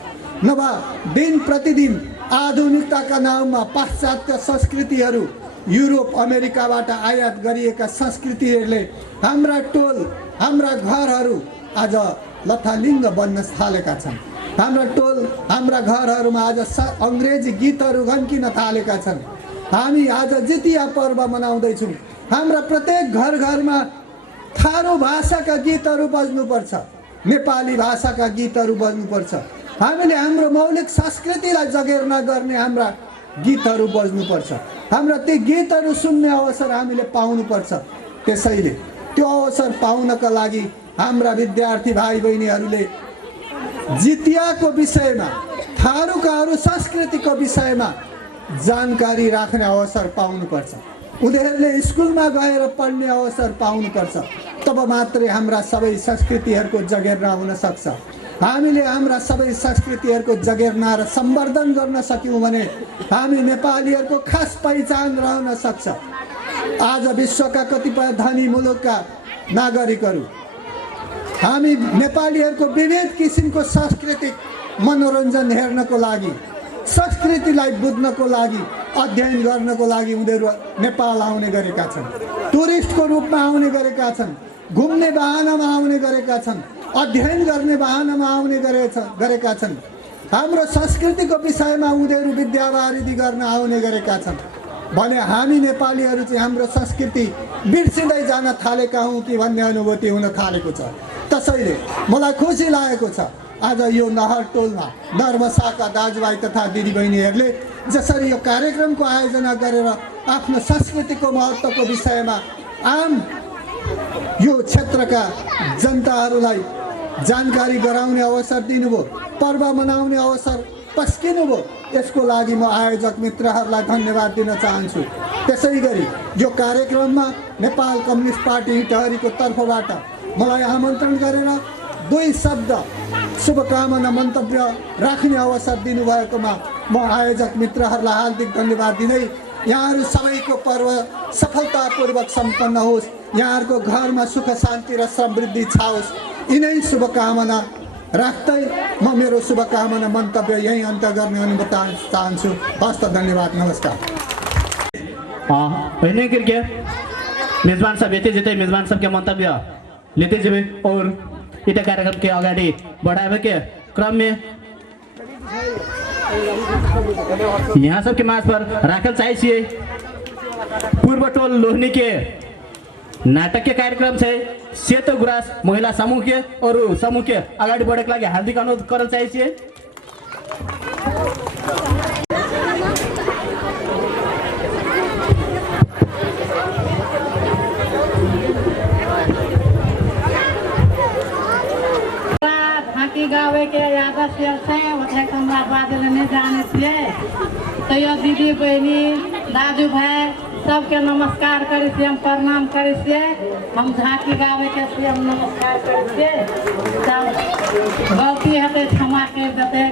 नभए दिन प्रतिदिन आधुनिकताका नाममा पाश्चात्य संस्कृतिहरू, युरोप अमेरिकाबाट आयात गरिएका संस्कृतिहरूले हाम्रा टोल, हाम्रा घरहरू आज लथालिङ्ग बन्न थालेका छन्। हाम्रा टोल, हाम्रा घरहरूमा आज अङ्ग्रेजी गीतहरू घन्किन थालेका छन्। हामी आज जितिया पर्व मनाउँदैछौँ। हाम्रा प्रत्येक घर घरमा थारू भाषाका गीतहरू बज्नुपर्छ, नेपाली भाषाका गीतहरू बज्नुपर्छ। हामीले हाम्रो मौलिक संस्कृतिलाई जगेर्ना गर्ने हाम्रा गीतहरू बज्नुपर्छ। हाम्रा ती गीतहरू सुन्ने अवसर हामीले पाउनुपर्छ। त्यसैले त्यो अवसर पाउनका लागि हाम्रा विद्यार्थी भाइ बहिनीहरूले जितियाको विषयमा, थारूकाहरू संस्कृतिको विषयमा जानकारी राख्ने अवसर पाउनुपर्छ। उनीहरूले स्कुलमा गएर पढ्ने अवसर पाउनुपर्छ। तब मात्रै हाम्रा सबै संस्कृतिहरूको जगेर्ना हुन सक्छ। हामीले हाम्रा सबै संस्कृतिहरूको जगेर्ना र सम्वर्धन गर्न सक्यौँ भने हामी नेपालीहरूको खास पहिचान रहन सक्छ। आज विश्वका कतिपय धनी मुलुकका नागरिकहरू हामी नेपालीहरूको विविध किसिमको सांस्कृतिक मनोरञ्जन हेर्नको लागि, संस्कृतिलाई बुझ्नको लागि, अध्ययन गर्नको लागि उनीहरू नेपाल आउने गरेका छन्। टुरिस्टको रूपमा आउने गरेका छन्, घुम्ने बहानामा आउने गरेका छन्, अध्ययन गर्ने बहानामा आउने गरेका छन्। हाम्रो संस्कृतिको विषयमा उनीहरू विद्यावारिधि गर्न आउने गरेका छन् भने हामी नेपालीहरू चाहिँ हाम्रो संस्कृति बिर्सिँदै जान थालेका हौँ कि भन्ने अनुभूति हुन थालेको छ। त्यसैले मलाई खुसी लागेको छ आज यो नहरटोलमा नर्मसाका दाजुभाइ तथा दिदीबहिनीहरूले जसरी यो कार्यक्रमको आयोजना गरेर आफ्नो संस्कृतिको महत्त्वको विषयमा आम यो क्षेत्रका जनताहरूलाई जानकारी गराउने अवसर दिनुभयो, पर्व मनाउने अवसर पस्किनुभयो। यसको लागि म आयोजक मित्रहरूलाई धन्यवाद दिन चाहन्छु। त्यसै गरी यो कार्यक्रममा नेपाल कम्युनिस्ट पार्टी इटहरीको तर्फबाट मलाई आमन्त्रण गरेर दुई शब्द शुभकामना मन्तव्य राख्ने अवसर दिनुभएकोमा म आयोजक मित्रहरूलाई हार्दिक धन्यवाद दिँदै यहाँहरू सबैको पर्व सफलतापूर्वक सम्पन्न होस्, यहाँहरूको घरमा सुख शान्ति र समृद्धि छाओस्, यिनै शुभकामना राख्दै म मेरो शुभकामना मन्तव्य यही अन्त गर्ने अनुमति चाहन्छु। हस्त धन्यवाद, नमस्कार। होइन करके मेजबान साहब यतै जतै मेजबान साहब के मंतव्य लेते जेबे और इटा कार्यक्रम के अगाडि बढावे के क्रम में यहाँ सबके मास पर राखल चाहिए पूर्व टोल लोहनी के नाटक के कार्यक्रम छै सेतो गुराँस महिला समूह के और समूह के अगाडि बढेको लागि हार्दिक अनुरोध गर्न चाहिए। गावे के आदर्श है उठे कमरा बादल नहीं जाने से तो यो दीदी बहनी दादू भाई सबके नमस्कार करे से, हम प्रणाम करे से, हम झांकी गावे के से हम नमस्कार करे से। सब गलती है तो क्षमा कर देते।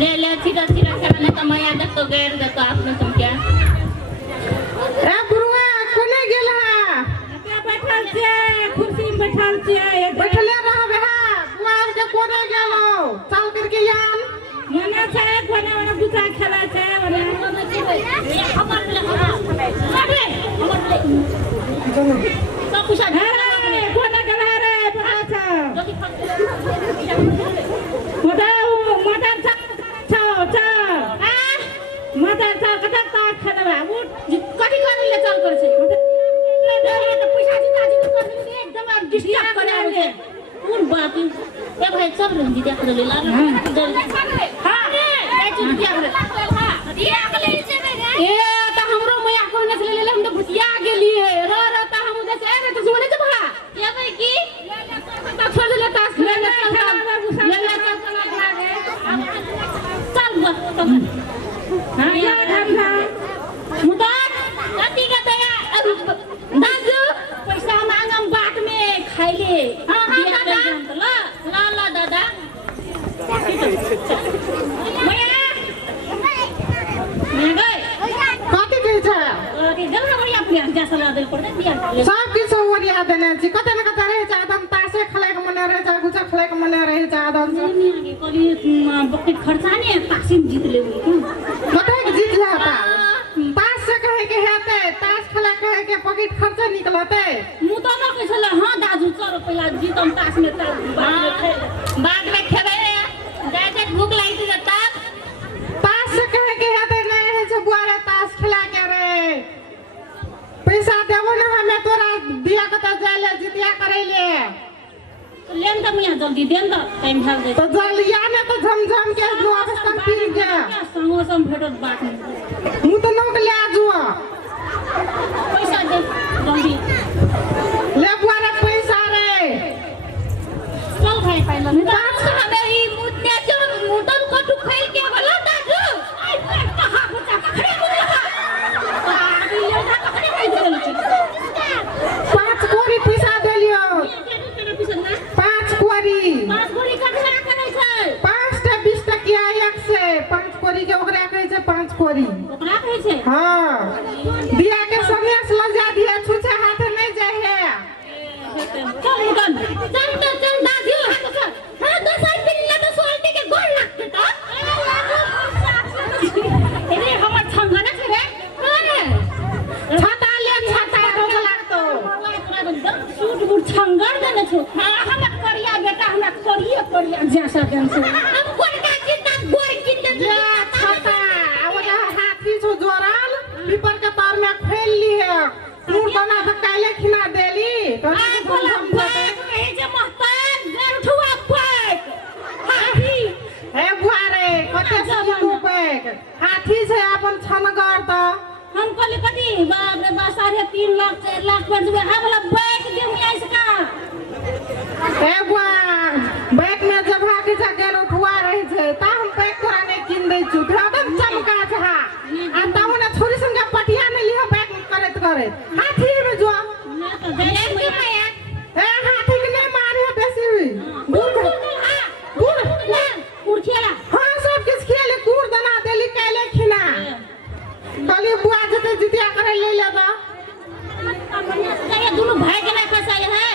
ले ले सीधा सीधा करने का मैं आदत तो गैर देता आपने तुम क्या रे गुरुआ कोने गेला क्या बैठल छे कुर्सी में बैठल छे बैठले रहबे हा बुआर के कोने गेलो चल करके यान मने छे कोने वाला बुचा खेला छे ओरे हमर ले अरे हमर ले सब कुछ है कोने गेला रे पता छे मोटर चा कथा ताक खनवा उठ कथि करे ले चल कर छै पैसा जिता जी कर एकदम डिस्टर्ब करे छै कोन बात ए भाई सब रंग जी देख ले लाल हां रे ए चुटिया रे हां दिया के ले छै रे ए त हमरो मैया कहने से ले हम तो भुतिया गेली है र त हम उधर से रे तो सुने जब हां ये भाई की त छोड़ ले तास ले ले चल बस हां या धंधा मुदार कथि के दया दाजू पैसा मांगम बाट में खाइ ले हां दादा ला ला दादा मैया मैं गई कथि के छ अरे जल्दी बढ़िया प्यार जैसा ला दे पड़ दिया सब किछ ओरिया देने छी कते न कते रहे छ आदम तासे खेले के मन रहे छ गुचा खेले के मन रहे छ आदम आगे कोली बकट खर्चा नहीं तासिम जीत ले कते के जीत जाता तास से कहे के हेते तास खेला कहे के पॉकेट खर्चा निकलते मु तो न कह छले हां दाजू 100 रुपया जीतम तास में बाद में खेबे जाते भूख लागी त तास से कहे के हेते नहीं है छ बुआरे तास खेला के रे पैसा देबो ना हमें तोरा दिया के त जाले जितिया करे ले लेन त मिया जल्दी देन त टाइम भाग दे तो जलिया ने तो झमझम के नो अवस्था पी के संगो सम भेटत बात मु तो नोक ले आजुआ पैसा दे जल्दी ले बुआरे पैसा रे चल भाई पाइल नि त हमें ई मुद्दे जो मुदल कटु खैल के होला दाजु आई कहां बचा खड़े हो अभी ये ना खड़े हो चल 5 कोरी पैसा देलियो 5 कोरी कतना करे छै 5 टा 20 टकिया एक से 5 कोरी के ओकरा कहै छै 5 कोरी ओकरा कहै छै हां दिया के सनेस लजा दिया छुछे हाथ नहीं जाए है चल मुदन चल दाजु हाथ कर हां तो साइड पे ले तो सोल्टी के गोल लगते त अरे हमर छंगना छै रे अरे छाता ले छाता रोग लागतो सूट बूट छंगर देने छो हम करिया बेटा हम करिया जैसा जैसा हम कोन का चिंता गोर किन दे छाता ओजा हाथी छो जोराल पीपर के तार में खेल ली है मूर बना के काले खिना देली तो बोला ए जे महतान घर उठवा पैक हाथी हे बुआरे कते सब पैक हाथी छै अपन छनगर त हम कहले कथी बाप रे बा 3.5 लाख 4 लाख पर जब आ वाला बैग दे मिया इसका हे बुआ बैग में जब हाथी जा के उठवा रही छै ता हम बैग तोरा नहीं किन दे छु थोड़ा दम चमका छ आ ताहुने छोरी संगे पटिया नहीं लिह बैग करत हाथी में जो मैं तो गले में आया ए हाथी के नहीं मारे बेसी हुई बुड़ खेला हां सब किस खेले कूड़ दना देली काले खिना कली बुआ जते जितिया करे ले लेबा ये दोनों भाई के ना फसाए है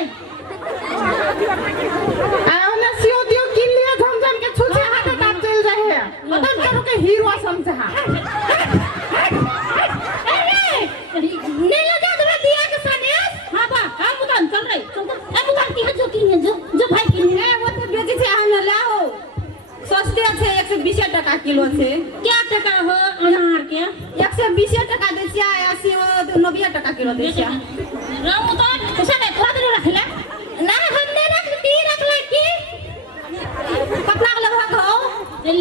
आउने सियो दियो किन लिया झमझम के छुछे हाथ काट चल जाए है मतलब करो के हीरो समझा अरे नहीं लगा तुम्हें दिया के सनेस हां बा हम उधर चल रही चल अब उधर की है जो की है जो भाई की है वो तो बेची छे हम लाओ सस्ते छे 120 टका किलो छे क्या टका हो अनार के 120 टका दे छिया 80 90 टका किलो दे छिया रामू तो कैसे ने थोड़ा देर रखला ना हमने रख रखला की कतना लगभग हो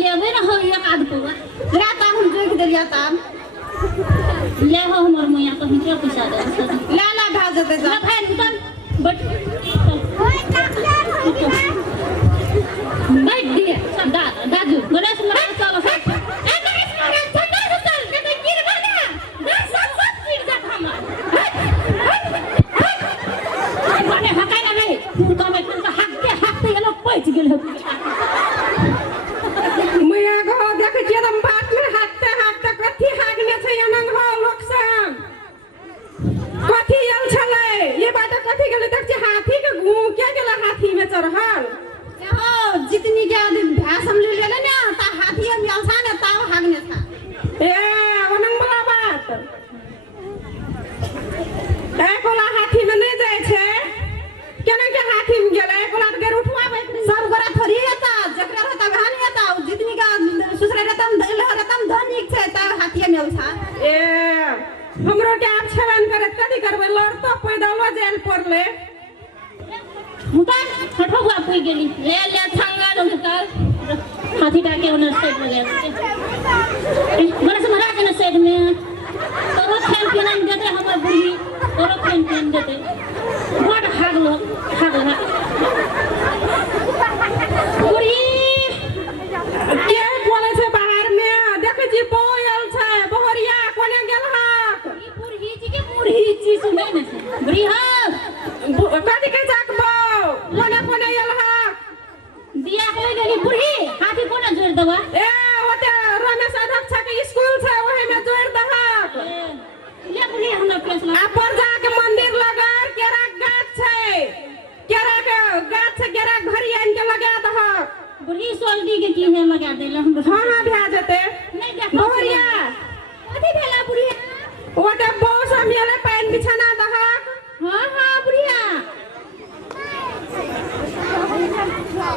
लेबे ना हो एक आध पुआ रात हम जोख देलिया तब ले हो हमर मैया कहीं के पैसा दे लाला भा जते ना भाई उधर बैठ बैठ दिए दादू गणेश महाराज चलो सब ए गणेश महाराज ठंडा चल के तो गिर बना दस सब गिर जा हमर बने हकाई ना है तो मैं तुमका हाकते ये लोग पैच गेल हो मैया गो देख के एकदम बात में हाकते कथी हागने छै अनंग हो लोक सब कथी आल छले ये बात कथी गेले देख जे हाथी के घूम के गेला हाथी में चढ़ल हो जितनी के भैंस हम ले लेले ना ता हाथी में अलसा ने ता हागने था ए अनंग वाला बात ए कोला हाथी में नहीं जाय छै केना के हाथी में गेले कोला के उठवाबे सब गोरा थोड़ी आता जकरा रहता बहानी आता जितनी का सुसरे रतम धनिक छै ता हाथी में अलसा ए हमरो के आप छवन करे कथी करबे लड़ तो पैदलो जेल पड़ले मुतान हटो बुआ कोई गेली ले छंगा दो कल हाथी डाके उन साइड में गए गणेश महाराज ने साइड में तोरो चैंपियन देते हमर बुढ़ी तोरो चैंपियन देते बड़ हागलो बुढ़ी के बोले छै बाहर में देखे छी बोयल छै बहरिया कोने गेल हा ई बुढ़ी जी के बुढ़ी जी सुनै न छै बुढ़ी हा कथी के जाकबो कोने यल हा दिया के गेली बुढ़ी हाथी कोना जोड़ देबा ए ओते रमेश अध्यक्ष के स्कूल छै ओहे में जोड़ दहा ले बुढ़ी हमरा फैसला आ पर जाके मंदिर लगा केरा गाछ छै केरा के गाछ छै केरा घरी आन के लगा दहा बुढ़ी सोल्डी के की है लगा देला हम हां भे जेते नहीं देख बहरिया कथी भेला बुढ़िया ओते बहुत मिले पानी बिछाना दहा हां बुढ़िया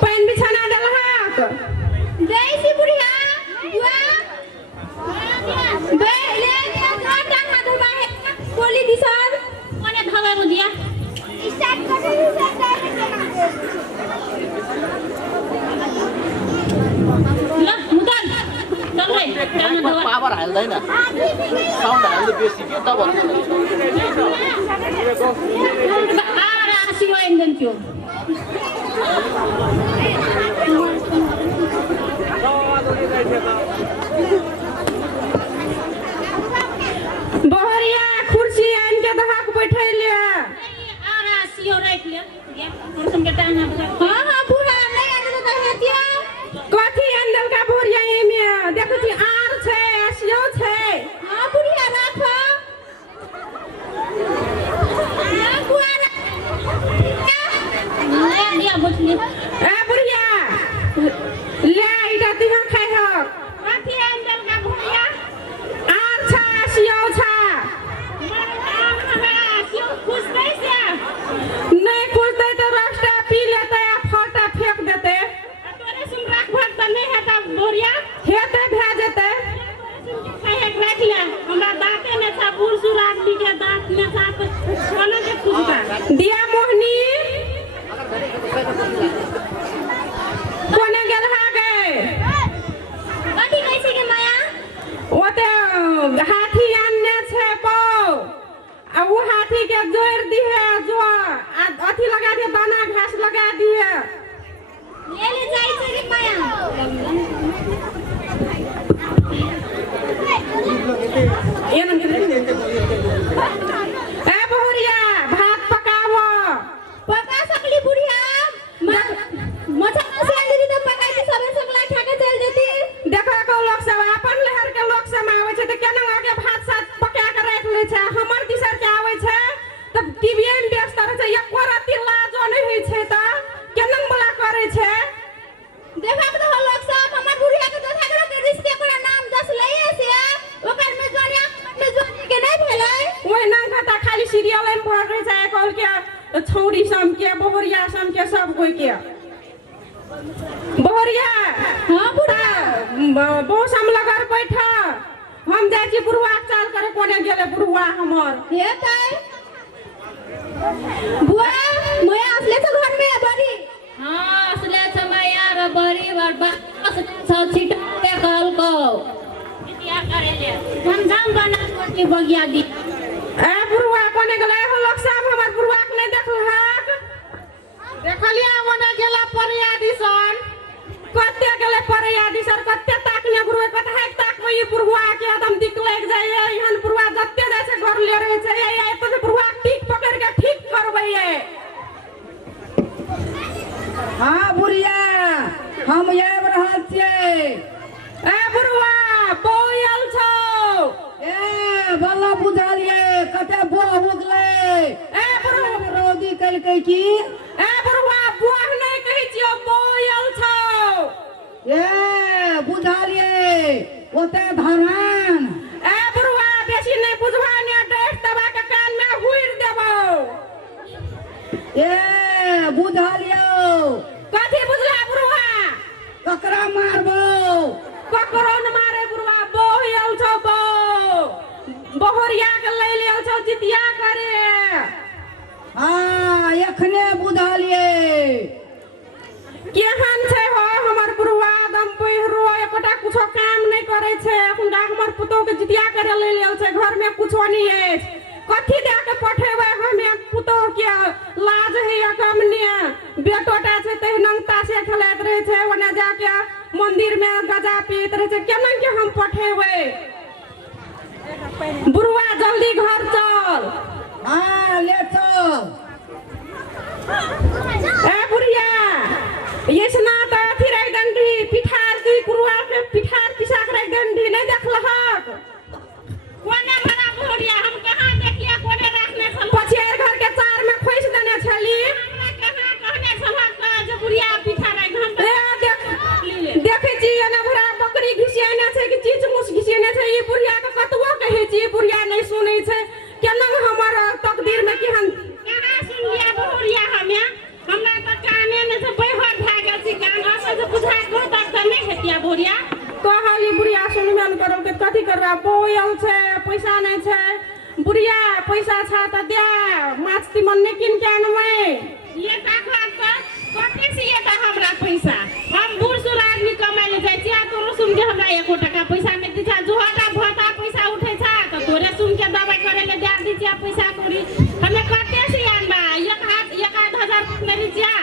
पानी बिछाना दलहा जैसी बुढ़िया बुआ बे ले ना डांगा दबा है बोली दी साहब हाल्दैन साउन्ड हाल्नु बेसी के तब बहरिया कुर्सी आन के दहाक बैठैले हां बुढ़ा नहीं आने तो हेतिया कथी अंदर का बोरिया एमे देखो छी आर छै आसियो छै हां बुढ़िया राख ना बुआरा ले बोछली ए बुढ़िया ले इटा तिहा खाइ हो कथी अंदर का बुढ़िया आर छै आसियो छै खुश नहीं से नहीं खुश दे तो रास्ता पी लेते या फाटा फेंक देते तोरे सुन राख भर त नहीं है त बोरिया हेते भे जेते है रख ले हमरा दांते में था बूढ़ सुर आदमी के दांत में था कोना के खुशबा दिया मोहनी कोने गेल हा गए कथी कहै छै के माया ओते हाथी आनने छै पौ आ वो हाथी के जोड़ दी है जो अथी लगा दिए दाना घास लगा दिए ले जाई छै रे माया ए बहुरिया भात पकावो पका सकली बुढ़िया मछली से अंदर तो पकाई के सबे सकला खाके चल जेती देखा को लोग सब अपन लहर के लोग सब आवे छै त केना आगे भात साथ पका के राख ले छै हमर दिसर के आवे छै तब टीवी में व्यस्त रहे छै एको राती लाजो नहीं होई छै त केना बला करे छै देखा के लोग सब हमर बुढ़िया के देखा के रिश्ते पर नाम 10 लइए से ओकर में जोड़िया के नहीं भेलै ओइ नाम खाता खाली सीरियल में पढ़ रहे छै कहल के छौरी सम के बहुरिया सम के सब कोई के बहुरिया हां बुढ़ा बहु सम लगर बैठा हम जाय छी बुढ़वा चाल करे कोने गेले बुढ़वा हमर हेतै बुआ मैं असले छ घर में बड़ी हां असले छ माया र बड़ी बड़बा छ छिटा के कल को बिटिया करे ले हम जाम बना के बगिया दी ए बुढ़वा कोने गेले हो लोग सब हमर बुढ़वा के नहीं देखलहक देखलिया ओने गेला परिया दिसन कते गेले परिया दिसन कते ताकने गुरुए कते हाक ताकबे ई बुढ़वा के एकदम दिक लग जाय एहन बुढ़वा जत्ते जाय छै घर ले रहे छै ए तो बुढ़वा ठीक पकड़ के ठीक करबै हां बुढ़िया हम आब रहल छियै ए बुढ़वा बोयल छौ ए बल्ला बुझालिए कते बोह हो गेलै ए बुढ़वा रोदी कलकै की ए बुढ़वा बोह नहीं कहै छियो बोयल छौ ए बुझालिए ओते धरान ए बुढ़वा बेसी नहीं बुझवा ने डेट दबा के कान में हुइर देबो ए बुझालियो कथी बुझला बुढ़वा ककरा मारबो ककरो न मारे बुढ़वा बोयल छौ बो बहरिया के ले ले छौ जितिया करे हां एखने बुझालिए केहन छै हो हमर बुढ़वा दम पहिरो एकोटा कुछो काम नहीं करे छै अखन हमर पुतो के जितिया करे ले ले छै घर में कुछो नहीं है कथी दे के पठेबै हमे पुतो के लाज है कमने बेटोटा छै तै नंगता से खेलैत रहे छै ओने जाके मंदिर में गजा पीत रहे छै केना के हम पठेबै बुढ़वा जल्दी घर चल हां ले चल ए बुढ़िया ये सुना त अथी रह गंडी पिठार दी बुढ़वा के पिठार पिसा के रह गंडी नहीं देखलहक कोने बना बुढ़िया हम कहां देखलिए कोने रखने छल पछेर घर के चार में खोइस देने छली हमरा कहां कहने छलक जे बुढ़िया पिठार रह हम देखे छी एना भरा बकरी घिसियाने छै कि चीज मुस घिसियाने छै ई बुढ़िया के कतवो कहै छी बुढ़िया नहीं सुनै छै केना हमर तकदीर में केहन कहां सुनिया बुढ़िया हमे हमरा त काने ने से बैहर भ गेल छी कान से बुझा को तक नहीं हेतिया बुढ़िया कहली बुढ़िया सुनबे न करब के कथी करबा बोयल छै पैसा नहीं छै बुढ़िया पैसा छ त दे माछ तिमन ने किन के आनबै ये का घर त कथी से ये हमरा पैसा हम बूढ़ सुर आदमी कमाइ ले जाइ छी आ तोरो सुन के हमरा 1 टका पैसा में दिछा जोहटा भटा छिया पैसा कौड़ी हमें कते से आनबा एक आध हजार नहीं छिया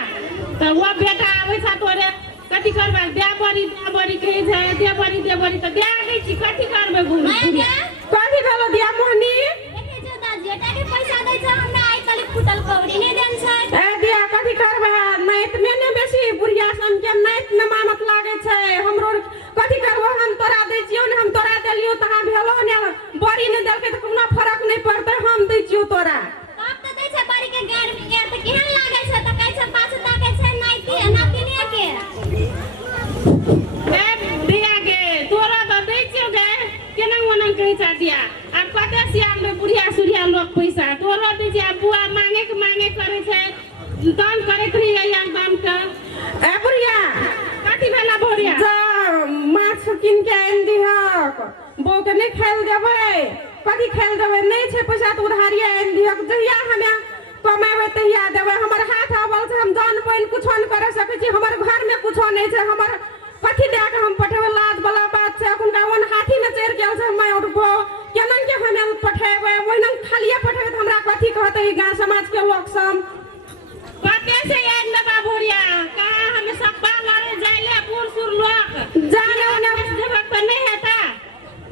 तो वो बेटा आवे सा तोरे कथी करबा दे बड़ी कहे छै दे बड़ी तो दे नहीं छी कथी करबे घूम कथी भेलो दिया मोहनी देखे जो दादी एटा के पैसा दै छै हमरा आइ काल्हि फुटल कौड़ी नहि देन छै ए दिया कथी करबा नाइत में ने बेसी बुढ़िया सन के नाइत में मानत लागे छै हमरो कथी करबो हम तोरा दै छियो ने हम तोरा देलियो तहाँ भेलो ने बड़ी ने देलके त कोनो फरक नहीं पड़ते हम दै छियो तोरा आप तो दै छै बड़ी के गैर में गैर त केहन लागे छै त कहै छै पाछ ताके छै नाइती नातिने के ए दिया के तोरा तो दै छियो गे केना ओना कहै छै दिया अब कते सियान में बुढ़िया सुढ़िया लोग पैसा तोरा दै छै बुआ मांगे करे छै दान करैत रही एकदम के ए बुढ़िया कथी भेला भोरिया जा माछ किन के आनि दिहक बौ के नहीं खाइल देबै कथी खाइल देबै नहीं छै पैसा तो उधारिया आनि दिहक जहिया हमे कमेबै तहिया देबै हमर हाथ आवल छै हम जान पानि कुछो नहि करे सकै छी हमर घर में कुछो नहीं छै हमर कथी दे के हम पठेबै लाज वाला बात छै अखन का ओन हाथी में चढ़ गेल छै मैं उठबो केना के हमे पठेबै ओहिना खालिए पठेबै त हमरा कथी कहतै गाँव समाज के लोग सब कते से याद न बाबूरिया का हम सब बालरे जाइले पुर सुर लोग जाने ओने जगह तो नहीं हेता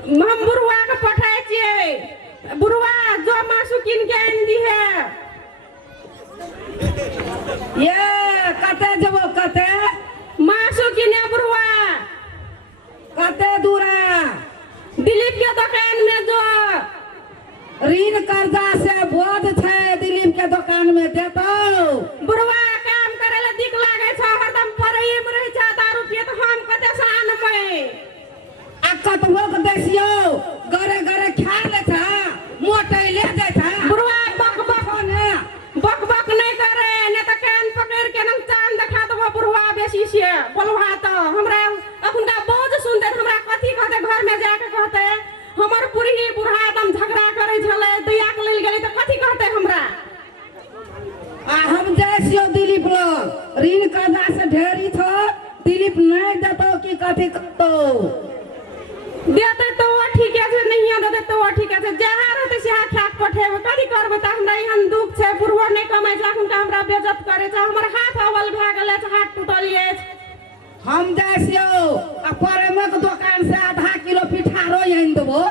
हम बुढ़वा के पठाए छियै बुढ़वा जो मासु किन के आनि दी है ये कते जबो कते मासु किने बुढ़वा कते दूरा दिलीप के दुकान में जो ऋण कर्जा से बोझ छै दिलीप के दुकान में देतो बुढ़वा काम करे ला दिक लागे छै हरदम पढ़ाई में रह छै दारू पिए त हम कते से आनबै आ कतबो के देसियो गरे गरे खा ले छै मोटे ले जाय छै बुढ़वा बक नहीं करे ने त कान पकड़ के न चांद देखा देबो बुढ़वा बेसी से बोलवा त हमरा अखुनका बोझ सुनते हमरा कथी कहते घर में जाके कहते हमर पुरही बुढ़ा एकदम झगड़ा करे छले दया के लेल गेलै त कथी कहते हमरा आ हम जैसियो दिलीप लोग ऋण कर्जा से ढेरी थो दिलीप नहीं देतो की कथी करतो देते तो वो ठीक है नहीं देते तो वो ठीक है जहाँ रहते से हाथ लाख पठेबे कथी करबे त हमरा एहन दुख छै बुढ़वा नहीं कमाइ छै अखन हमरा बेइज्जत करे छै हमर हाथ अवल भए गेलै छै हाथ टूटल अछि हम जैसियो आ परेमक दुकान से आधा किलो पिठारो आनि देबो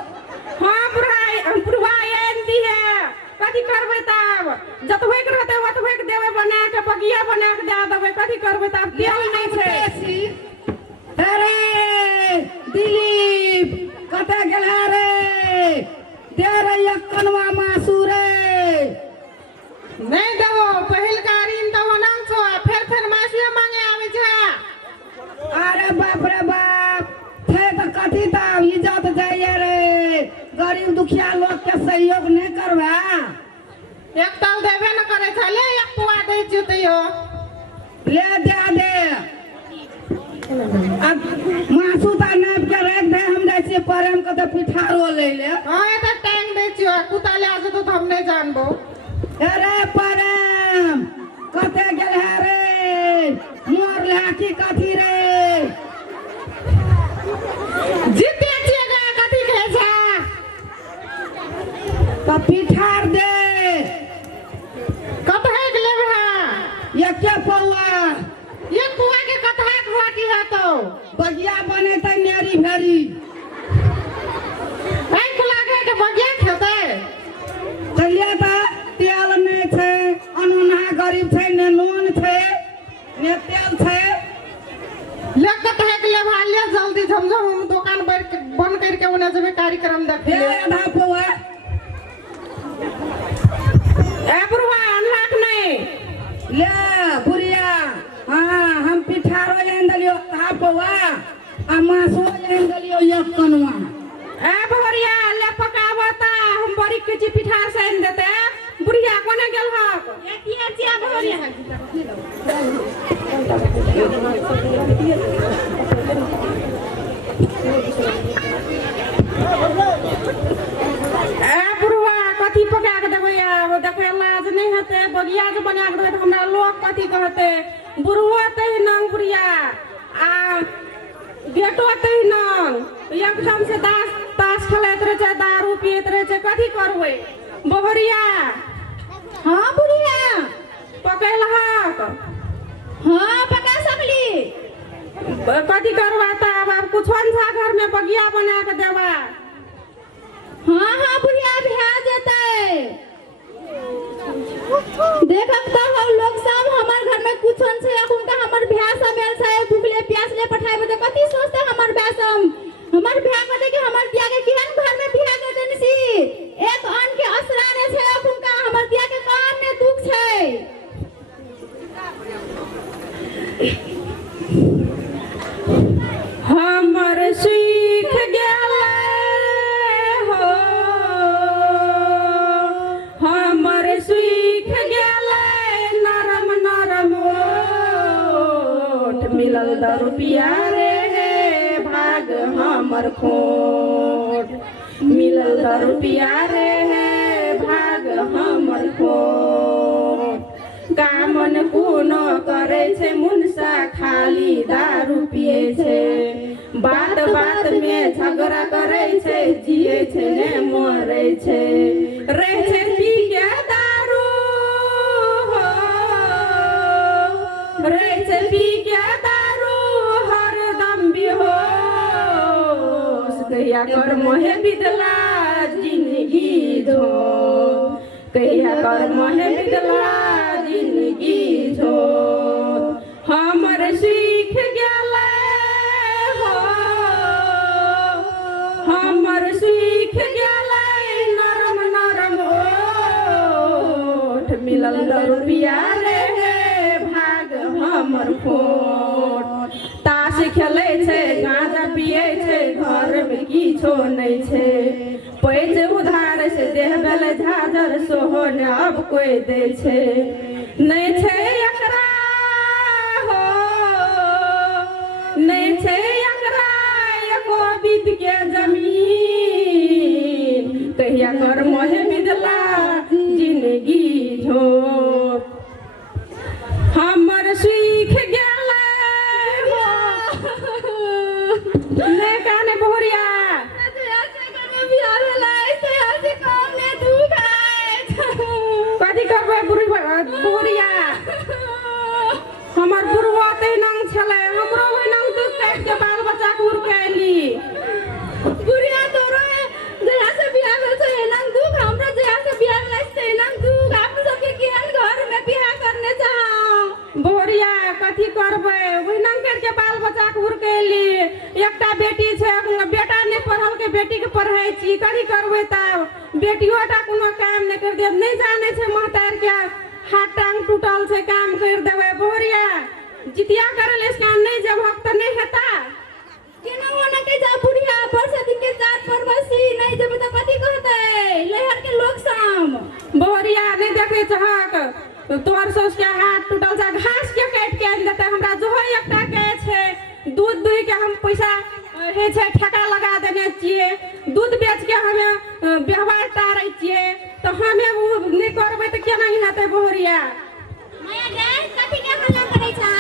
हाँ बुढ़वा आनि दी है कथी करबे तब जतबे के रहते ओतबे के देबे बना के बगिया बना के दे देबे कथी करबे तब तेल नहीं छै अरे दिलीप कते गेल रे तेरे एक कनवा मासू रे नहीं देबो पहिल का ऋण तो होना छो फिर मासुए मांगे आवे छै अरे बाप रे बाप थे तो कथी तब इज्जत जाइए रे गरीब दुखिया लोग के सहयोग नहीं करबा एक ताल देबे न करे छै ले एक पुआ दै छियो तैयो ले दे अब मासू ता नाप के रख दे हम जाय छियै परम के तो पिठारो ले ले हां ए त टांग दै छियो कुता ले आसे तो हम नहीं जानबो अरे परम कते गेल है रे मोर ले की कथी रे जीते छियै गा कथी कहै छै तो पिठार दे कतहे के लेबे ये क्या पौआ एक पुआ के कतहे घोटी हतो बगिया बने त नेरी भेरी आई को लागे के बगिया खेते चलिए त तेल नहीं छै अनोना गरीब छै ने नून छै ने तेल छै ले कतहे के लेबा ले जल्दी झमझम हम दुकान बंद करके ओने जेबे कार्यक्रम देखे ले आधा पौआ ए बुढ़वा अनलाक नहीं ले बुढ़िया हाँ हम पिठारो आनि देलियो आधा पौआ आ मासो आनि देलियो एक कनवा ए भवरिया ले पकावता हम बड़ी किची पिठार से आनि देते बुढ़िया कोने गेल हक ये चिया भरिया ए बुढ़वा कथी पका के देबै आब देखे लाज नहीं हेते बगिया जे बना के देबै त हमरा लोग कथी कहते बुढ़वा तहिना बुढ़िया आ बेटो तहिना एकदम से ताश खेलैत रहे छै दारू पियत रहे छै कथी करबै बोहरिया हाँ बुढ़िया पकैल हक हाँ पका सकली कथी करवाता अब कुछ घर में बगिया बना के देवा। हाँ हाँ बुढ़िया भ्या जाता है देखब तो हम लोग सब हमार घर में कुछ से उनका हमार भ्या समेल से भूखले प्यासले पठाए तो कथी सोचते हमार भ्या हमार भ्या कहते कि हमार दिया के केहन घर में भ्या के देनी सी एक अन्न के असराने से उनका हमार दिया के काम में दुख है। हमर सीख गेले हो हमर सीख गेले नरम नरम ओठ मिलल 10 रुपया रे भाग हमर खोट मिलल 10 रुपया रे भाग हमर खोट कामन कोनो करे छे मुनसा खाली दारू पिए छे बात बात में झगड़ा करे छे जिए छे ने मरे छे रहे छे पी के दारू हो रहे छे पी के दारू हरदम बेहोश कहिया कर मोहे बिदला जिंदगी धो कहिया कर मोहे बिदला जिंदगी झो हमर सीख गेले हो हमर सीख गेले नरम नरम ओठ मिलल 10 रुपया रे भाग हमर खोट ताश खेले छे गांजा पिए छे घर में किछो नहीं छे पैज उधार से देह बेले झाजर सोहन अब कोई दे छे नहीं छे एकरा हो नहीं छे एकरा एको बीत के जमीन कहिया कर मोहे बिदला जिंदगी झोट हमर सीख गेले हो ले काने बोहरिया कथी करबै बुढ़िया हमर बुढ़वा ते नंग छले हमरो ओइ नंग दूध काट के बाल बच्चा के उड़कैली बुढ़िया तोरो जया से बियाह भेल से नंग दुख हमरा जया से बियाह भेल से नंग दुख आप सबके केहन घर में बियाह करने चाहो बोहरिया कथी करबै ओइ नंग काट के बाल बच्चा के उड़कैली एकटा बेटी छै बेटा ने पढ़ल के बेटी के पढ़ाई छी कथी करबै तब बेटियोटा कोनो काम नहीं कर दे नहीं जाने छे महतार के हाथ टांग टूटल छे काम कर देबै बोहरिया जितिया करल इस काम नहीं जब हक त नहीं हेता केना होना के जा बुढ़िया परसे दिन के जात पर बसी नहीं जब त कथी कहते लहर के लोग साम बोहरिया नहीं देखे छहक तोहर सोच के हाथ टूटल छे घास के काट के आन देते हमरा जो एकटा के छे दूध दुहि के हम पैसा हे छे ठेका लगा देने छिए दूध बेच के हमें व्यवहार तारै छिए तो हमें नहीं करबै त केना हेतै बोहरिया माया गैस कथी के हल्ला करे छा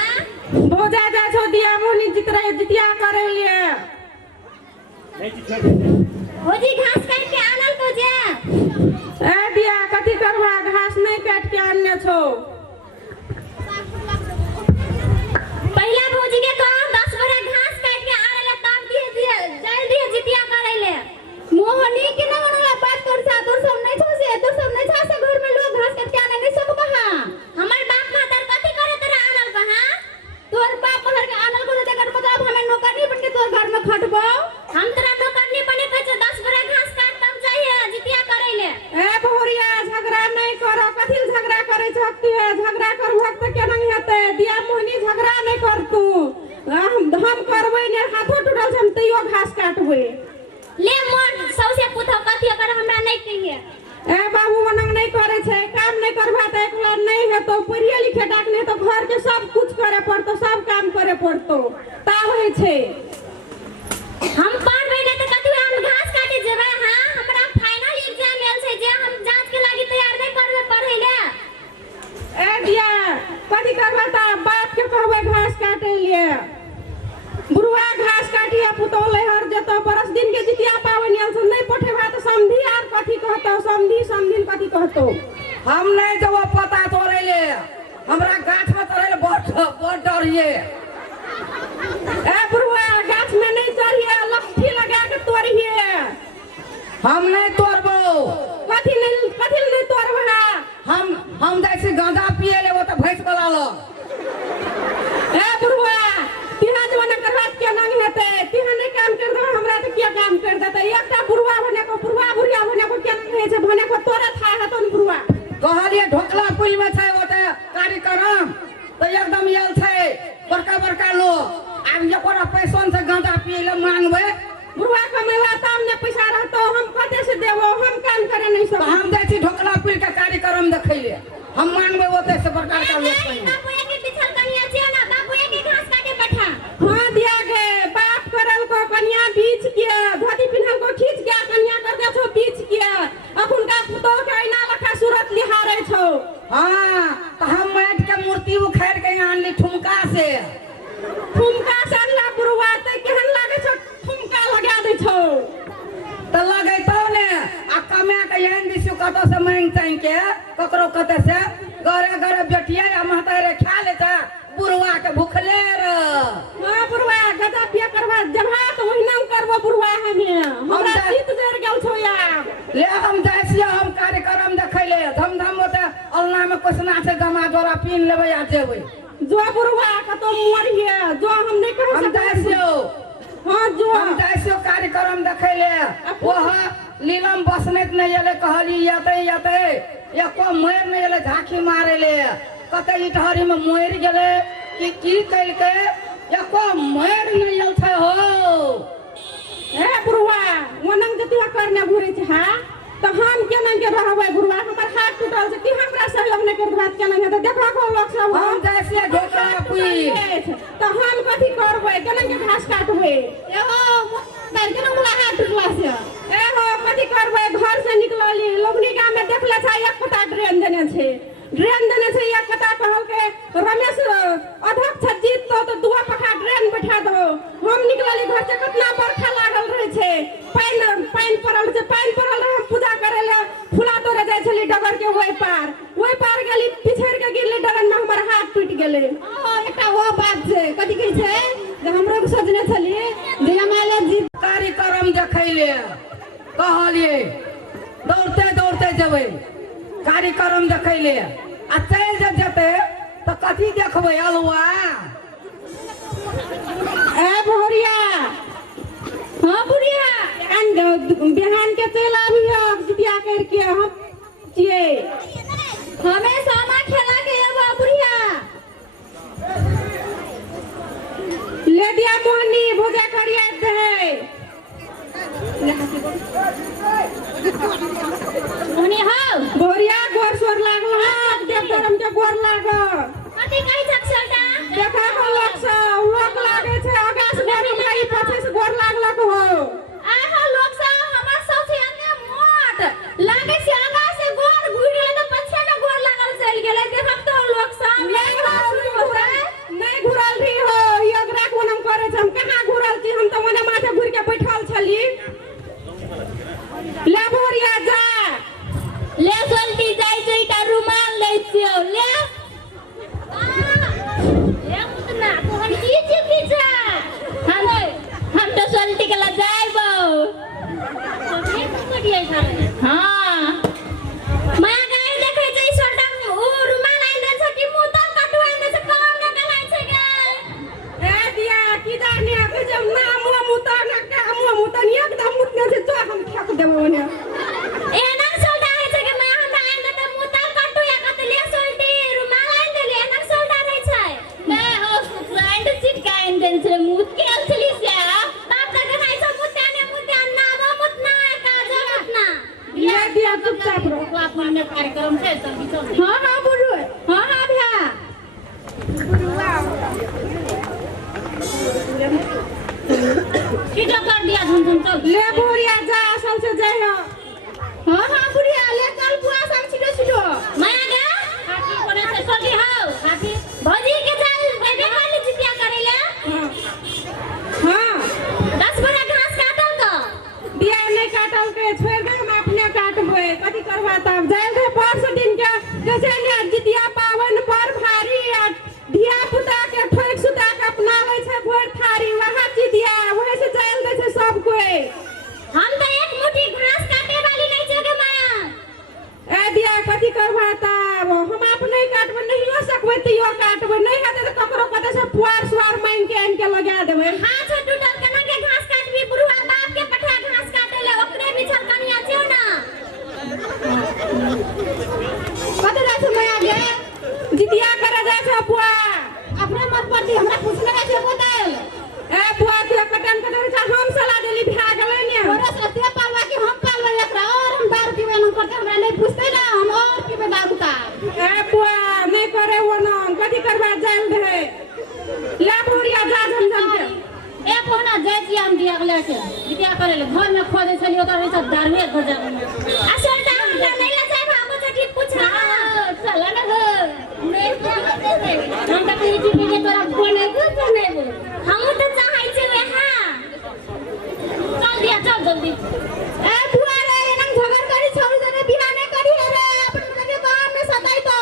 भोजा जा छो दिया मोनी जितिया करे लिए होजी घास काट के आनल तो जा ए दिया कथी करबा घास नहीं काट के आनने छो पहला भौजी के कहो 10 बड़ा घास काट के आनले तब दिए जल्दी जितिया करे ले मोहनी के ना मनला बात कर सा तोर सब नहीं छो से तोर सब नहीं छा से घर में लोग घास काट के आने नहीं सब कहा हमर बाप मातार कथी करे तेरा आनल कहा तोर बाप घर के आनल को तेकर मतलब हमें नौकरी बन के तोर घर में खटबो हम तेरा नौकरी बने कह 10 बड़ा घास काट तब चाहिए जितिया करे ले ए बोहरिया झगड़ा नहीं करो कथी झगड़ा करे छकती है झगड़ा करबो त केना हेतै दिया मोहनी झगड़ा नहीं कर तू हम करबै ने हाथो टूटल हम तइयो घास काटबै ले मोर सौसे पुतो कथी कर हमरा नहीं कहिए ए बाबू मनंग नहीं करे छै काम नहीं करबा त एकला नहीं हेतो पढ़िए लिखे डाक नहीं तो घर के सब कुछ करे पड़तो सब काम करे पड़तो ताव है छै हम पढ़बै नहीं त कथी हम घास काटे जेबै हां हमरा फाइनल एग्जाम आयल छै जे हम जांच के लागि तैयार नहीं करबै पढ़ै ले ए दिया कथी करबा त बाप के कहबै घास काटे लिए बुढ़वा घास काटिए पुतौ लहर जेतो बरस दिन के जितिया पावनी से नहीं पठेबा त समधी आर कथी कहतो समधी समधिन कथी कहतो हम नहीं जब पता तोड़े ले हमरा गाछ में तोड़े बहुत डर ये ए बुढ़वा गाछ में नहीं चढ़िए लट्ठी लगा के तोड़िए हम नहीं तोड़बो कथी नहीं तोड़बा हम जैसे गांजा पिए ले वो तो भैंस गला लो ए बुढ़वा तिहा जमाना कर बात क्या नहीं हेते तिहा नहीं काम कर दो हमरा तो क्या काम कर देते एकटा बुढ़वा बने को बुढ़वा बुढ़िया बने को क्या नहीं है बने को तोरा था है तो बुढ़वा कहलिए ढोकला पुल में छे ओते कार्यक्रम तो एकदम यल छे बड़का बड़का लोग आब एकरा पैसन से गांजा पिए ले मांगबे बुढ़वा कमेला तब ने पैसा रहतो हम कते से देबो हम काम करे नहीं तो सब हम जाइ छी ढोकला पुल के कार्यक्रम देखै ले हम मांगबे ओते से बड़का का लोग कहीं बाबूए के पिछल कनिया छिए ना बाबूए के घास काटे बैठा हां दिया गे बाप करल को कन्या बीच के धोती पिन्हल को खींच के कन्या कर दे छो बीच के अखुन का पुतो के आईना लखा सूरत लिहारे छो हां तो हम माट के मूर्ति उखाड़ के यहाँ आनली ठुमका से अल्लाह बुढ़वा ते केहन लागे छो ठुमका लगा दे छो तो लगे तो ने आ कमे के एहन दिसु कतो से मांग चाहि के ककरो कते से गरे गरे बेटिया या महतारे खा लेता बुढ़वा के भूखले र हां बुढ़वा गदा पिया करवा जमा तो ओहिना करबो बुढ़वा हमें हमरा जीत जर गेल छो यार ले हम जाइए हम कार्यक्रम देखे ले धमधम होते अल्लाह में क्वेश्चन से गमा जोरा पीन लेबे आ जेबे जो बुढ़वा कतो मोरिए जो हम नहीं कह हम जाइए हां जो हम जाइए कार्यक्रम देखे ले वह नीलम बसनेत नहीं एले कहली याते या को मोर नहीं एले झांकी मारे ले कते इटहरी में मोर गेले की कैल के या को मोर नहीं एल थे हो ए बुढ़वा वनंग जतिया करने घुरे छ हां तो हम केना के रहबै बुढ़वा हमर हाथ टूटल छै कि हमरा सहयोग नहीं कर बात केना तो देखा को लोग सब हम जैसे ढोकला पुई तो हम कथी करबै केना के घास काटबै एहो तर के मुला हाथ टूटला से ए हो कथी करबै घर से निकलली लोगनी गांव में देखले छै एक पता ड्रेन देने छै एक पता कहल के रमेश अध्यक्ष जीत तो दुआ पखा ड्रेन बैठा दो हम निकलली घर से कितना बरखा लागल रहे छै पानी पड़ल छै पानी पड़ल रहे हम पूजा करे ले फुला तोड़े जाय छली डगर के ओइ पार गेली पिछड़ के गिरली डगर में हमर हाथ टूट गेले एकटा वो बात छै कथी कहै छै जे हमरो सोचने छली जे हमारे जीत कार्यक्रम देखे ले कहलिए दौड़ते जेबै कार्यक्रम देखे ले आ चल जेते तो कथी देखबै अलवा ए भोरिया हां बुढ़िया बिहान के चल आबियो जितिया करके हम छिए हमें सामा खेला के अब बुढ़िया ले दिया मोहनी भोजा करिया दे ओनी हाउ भोरिया गोर सोर लागल हाथ देव धर्म के गोर लागल कथी कहै छक सरटा देखा हो लोक लागे छै आगास गोर मारी पाछे से गोर लागलक हो आहा लोग सा हमर सबसे अन्य मोट लागे से आगा से गोर घुर गेले तो पछे में गोर लागल चल गेले देखब तो लोग सा नहीं घुरल रही हो योगरा को हम करे हम कहां घुरल छी हम तो ओने माथे घुर के बैठल छली ले भोरिया जा ले जल्दी जाई जइटा रुमाल ले छियो ले उतना तो हम की चिपी जा हम तो जल्दी के ला जाइबो हां माया गाय देखे छै सोल्टा ओ रुमाल आइन दे छकी मुंह तक कटवाइ दे छै कौन का कलाई छै गे ए दिया की जाने के जब ना मुंह मुता ना का मुंह मुता एकदम मुतने से तो हम फेंक देबो ओने एना सोल्टा है छै के माया हमरा आइन दे मुंह तक कटु या कत ले सोल्टी रुमाल आइन दे एना सोल्टा रहै छै मैं ओ फ्रेंड सीट का आइन दे छै मुंह के अलछली से बाप का खाइ छै मुत्या ने मुत्या ना मुतना का जरूरत ना ये करबा तब हम अपने काटबे नहीं हो सकबे तियो काटबे नहीं हेते त ककरो कते से पुआर सुआर मांग के आन के लगा देबे। हां छ टूटल केना के घास काटबी बुढ़वा बाप के पठा घास काटे ले ओकरे बिछल कनिया छियो ना। कते जाय छ मैं आगे जितिया करे जाय छ पुआ अपने मत पड़ती हमरा पूछने जाय छ बोतल ए पुआ के कटन कटन छ हम सला देली भा गेलै ने ओरे सत्य पालवा कि हम पालवा एकरा और हम दारू पीबे न करते हमरा नहीं पूछते ना हम और पीबे दारू ता ए पुआ नहीं करे वो न कथि करबा जाल दे ला बुढ़िया जा झमझम के ए कोना जाय छी हम दिया गले छै जितिया करे ले घर में खोदे छली ओकर सब दारुए घर जा असल ता हम नहीं ले जाय हम तो ठीक पूछ रहा चला ना घर नहीं हम त कहि छी के तोरा कोने कुछ नहीं बोल हम तो चाहै छी वे हां चल दिया चल जल्दी ए बुआ रे एनम झगड़ करी छोड़ देने बियाह नहीं करी रे अपन लगे गांव में सताई तो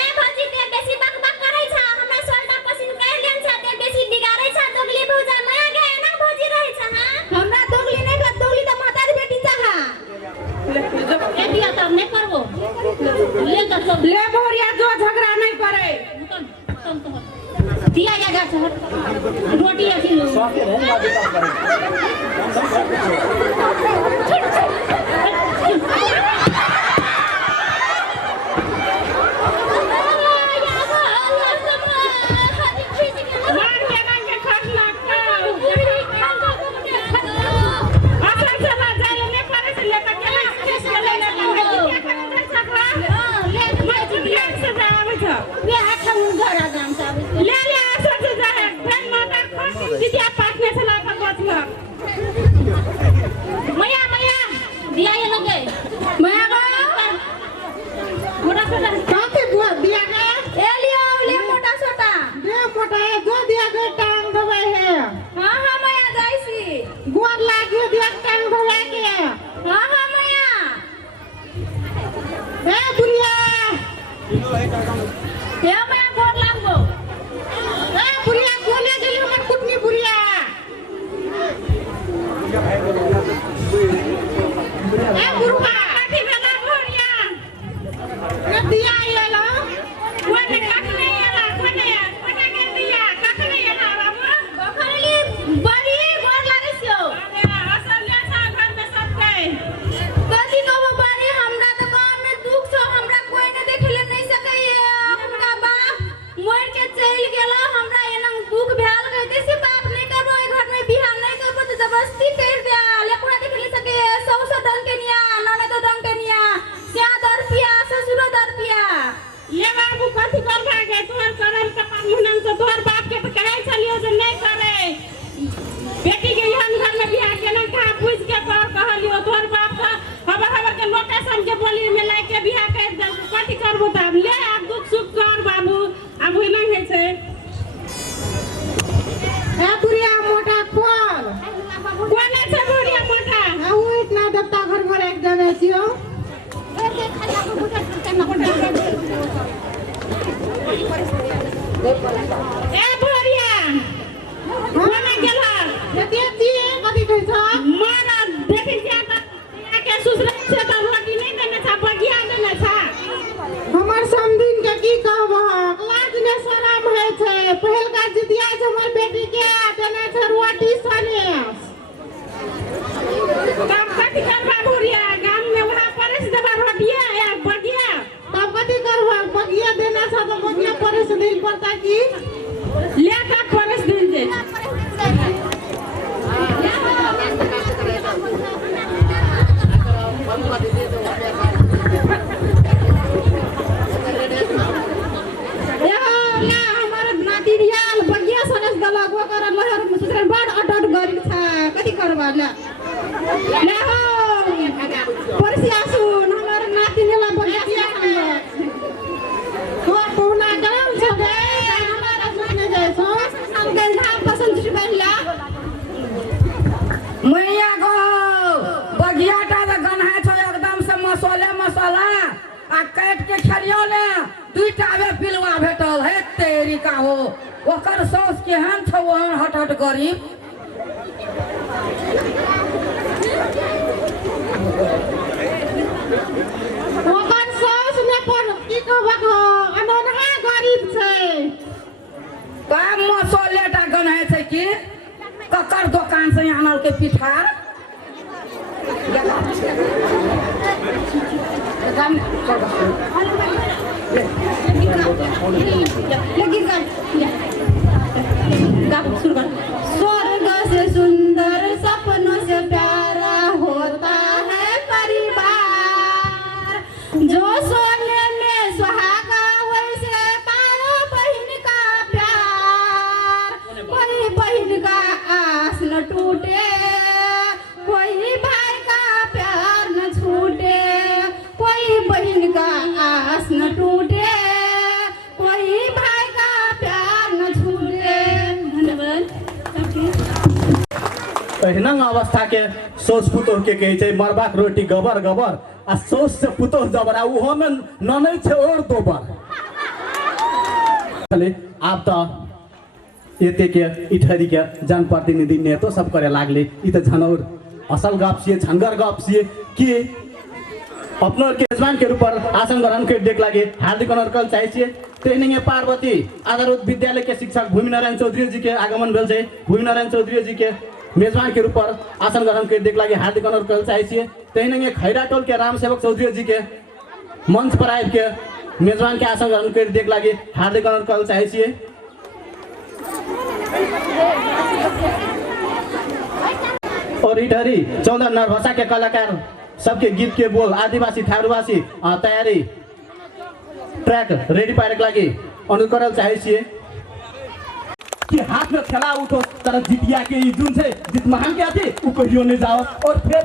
ए भौजी ते बेसी बकबक करै छ हमरा सोल्टा पसिन कर लेन छ ते बेसी बिगाड़ै छ दोगली भौजा माया गे ना भौजी रहै छ हां हमरा दोगली नहीं कर दोगली तो माता दी बेटी चाहा ए दिया तब नहीं करबो ले त सब ले बोरिया जो झगड़ा नहीं करे दिया जा रोटी ऐसी लो मैया मैया दिया ये लगे मैया गो मोटा छोटा काते बुआ दिया गे ए लियो ले मोटा छोटा दे मोटा है जो दिया गे टांग दबाई है हां हां मैया जाईसी गोर लागे दिया टांग दबाई के हां हां मैया ए बुढ़िया ए मैया गोर लागबो ए बुढ़िया कोने गेली हमर कुटनी बुढ़िया ए बुढ़वा काटी बेला बुढ़िया रे दिया ये लो कोने काटने आला कोने के दिया काटने आला बाबू बखरली बड़ी गोर लागसियो असल ले छ घर में सब के कथि कहबो बारी हमरा त गांव में दुख छ हमरा कोई ने देखले नहीं सकैया हमरा बाप मर के चल गेला हमरा एनम दुख भेल कहते से बाप नहीं करबो ए घर में बियाह नहीं करबो त जबरदस्ती कर दे लेपुरा देखले सके सौसा दंग के निया नाना तो दंग के निया क्या दर पिया ससुर दर पिया ये बाबू कथि कर भागे तोहर करम के मुनन तो तोहर बाप के कहै छलियो जे नहीं करे बेटी के हम घर में बियाह केना कहा पूछ के तोहर कहलियो तोहर बाप का हबर के लोटा सम के बोली में लाई के बियाह कर दे कथि करबो तब ले अब दुख सुख कर बाबू अब होई नहीं है छै ए बुढ़िया मोटा खोल कोने से बुढ़िया मोटा आ वो इतना दत्ता घर में एक जने छियो ए बुढ़िया कोने गेला जते ती कथि कहै छ मारा देखि जा त के सुसरा से त रोटी नहीं देने छ बगिया देने छ हमर समदिन के की कहबो लाज ने शरम है छै पहिल का जितिया छै हमर बेटी के देने छ रोटी सने तब कथि करबा बुढ़िया गाम में वहां परस देबा रोटिया या बगिया तब कथि करबा बगिया देना छ त बगिया परस देल पड़ता की ले का परस देल जे हमर नाती रियाल बगिया सनेस दला गो कर लहर में सुसरे बड़ अटट गरी छ कथि करबा ले ले हो परसिया सुन हमर नाती नेला बगिया संग तो पौना गरम छ गे हमरा सुने जाय छ संगे धाम पसंद छ बैला मैया गो बगिया टा गन्हा छ एकदम से मसाले मसाला आ काट के खेलियो ने दुईटा आबे पिलवा भेटल हे तेरी का हो ओकर सौस केहन छ ओहन हट हट गरीब ओकर सौस ने की ककर दुकान से आनल के पिठार स्वर्ग से सुंदर सपनों से प्यारा होता है परिवार, जो सोने में सुहागा वैसे पारो बहन का प्यार। कोई बहन का आस न टूटे, कोई भाई का प्यार न छूटे, कोई बहन का आस न टूटे, कोई भाई का प्यार न छूटे। धन्यवाद। एहना अवस्था के सोच पुतोह के कहे छै मरबाक रोटी गबर गबर आ सोच से पुतोह जबर आ उहो में ननै छै और दोबर। आप तो एते के इठरी के जनप्रतिनिधि नेतो सब करे लागले। ई त झनौर असल गप छियै, झंगर गप छियै कि अपनो के मेजबान के रूप पर आसन ग्रहण कर देख लागे हार्दिक अनुरोध चाहे छियै। ट्रेनिंग पार्वती आधारभूत विद्यालय के शिक्षक भूमि नारायण चौधरी जी के आगमन भेल छै। भूमि नारायण चौधरी जी के मेजबान के रूप पर आसन ग्रहण कर देख लागे हार्दिक अनुरोध चाहे छियै। ट्रेनिंग खैरा टोल के राम सेवक चौधरी जी के मंच पर आबि के मेजबान के आसन ग्रहण कर देख लागे हार्दिक अनुरोध चाहे छियै। और इधरी 14 नरभसा के कलाकार सबके गीत के बोल आदिवासी थारूवासी तैयारी ट्रैक रेडी पारे के लागि अनुरोध करल चाहे छियै कि हाथ में खेला उठो तर जितिया के ई जुन छै जित महान के आथे उ कहियो नहीं जाओ। और फिर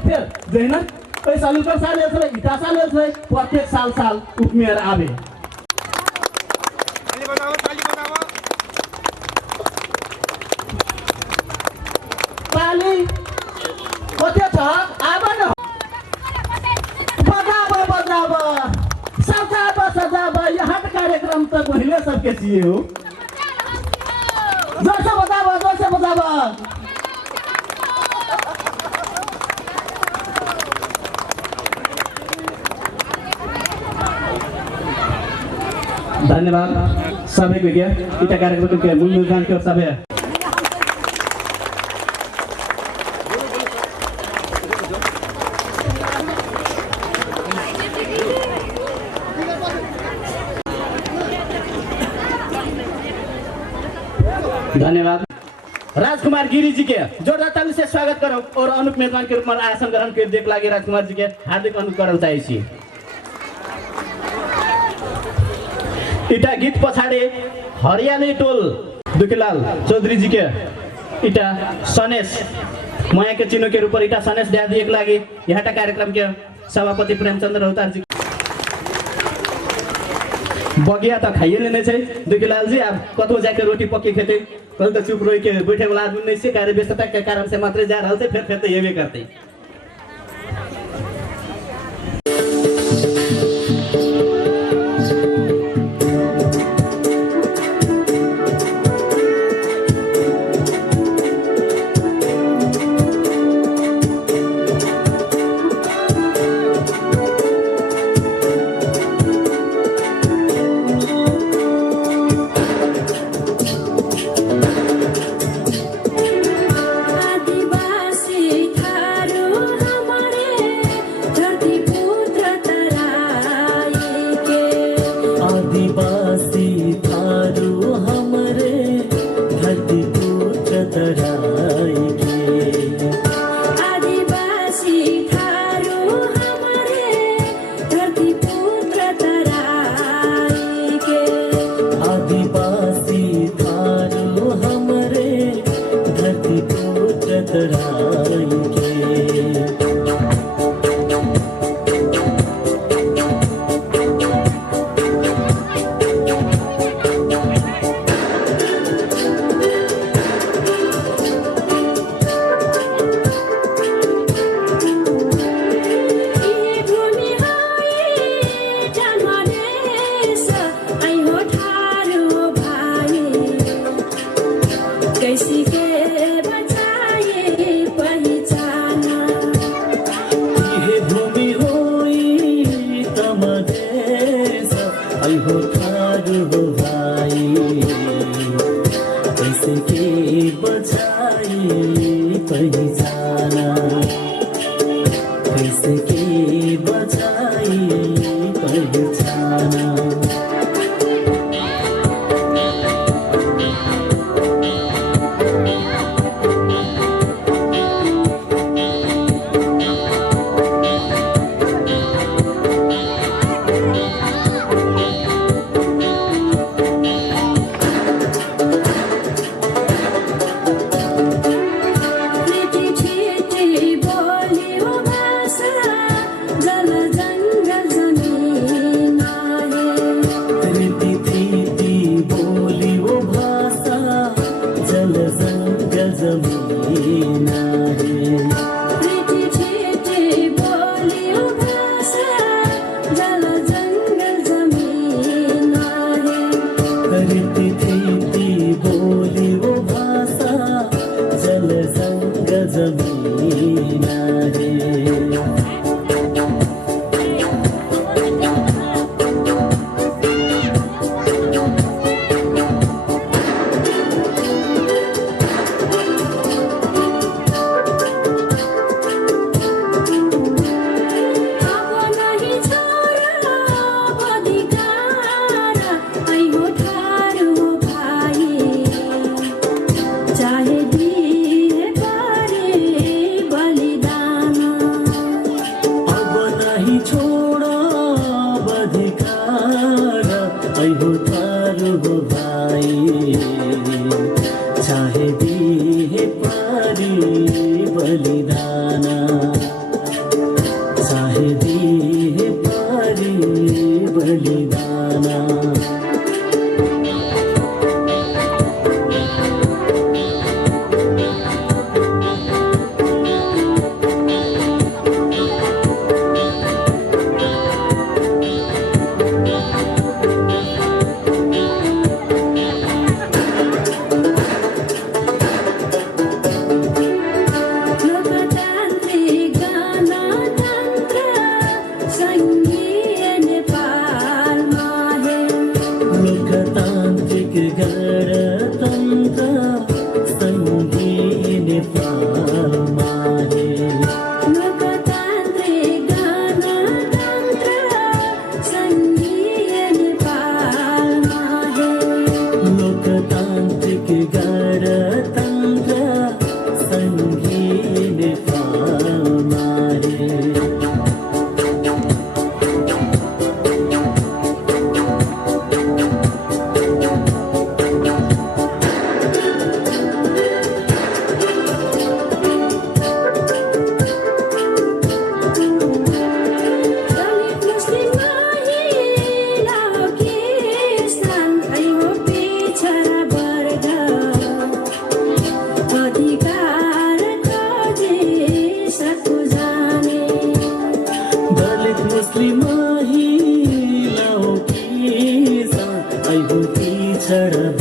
जहिना ए साल ऊपर साल ले इटा साल ले प्रत्येक साल उपमेर आवे। ताली बजाओ ताली कते छ आबे न बजाब सजाब यहाँ कार्यक्रम तो पहले सबके चाहिए हो। जोर से बजाब धन्यवाद सबै को के इटा कार्यक्रम के मूल निर्धारण के सबै धन्यवाद। राजकुमार गिरी जी के जोरदार ताली से स्वागत करो और अनुप मेजबान के रूप में आसन ग्रहण कर देख लागे राजकुमार जी के हार्दिक अनुरोध करल चाहे छी। इटा गीत पछाडे हरियाली टोल दुखीलाल चौधरी जी के इटा सनेश माया के चिन्ह के रूप पर इटा सनेश दे दिए लागे यहाँ कार्यक्रम के सभापति प्रेमचंद्र रौतार जी बगिया तो खाइए लेने छै दुखीलाल जी। आप कतो जाके रोटी पक्की खेते कल तो चुप रह के बैठे वाला आदमी नहीं से कार्य व्यस्तता के कारण से मात्र जा रहा थे फिर तो ये करते। हो भाई कैसे के बचा पहिचान मुस्लिम महिलाओं की सा आई होती छड़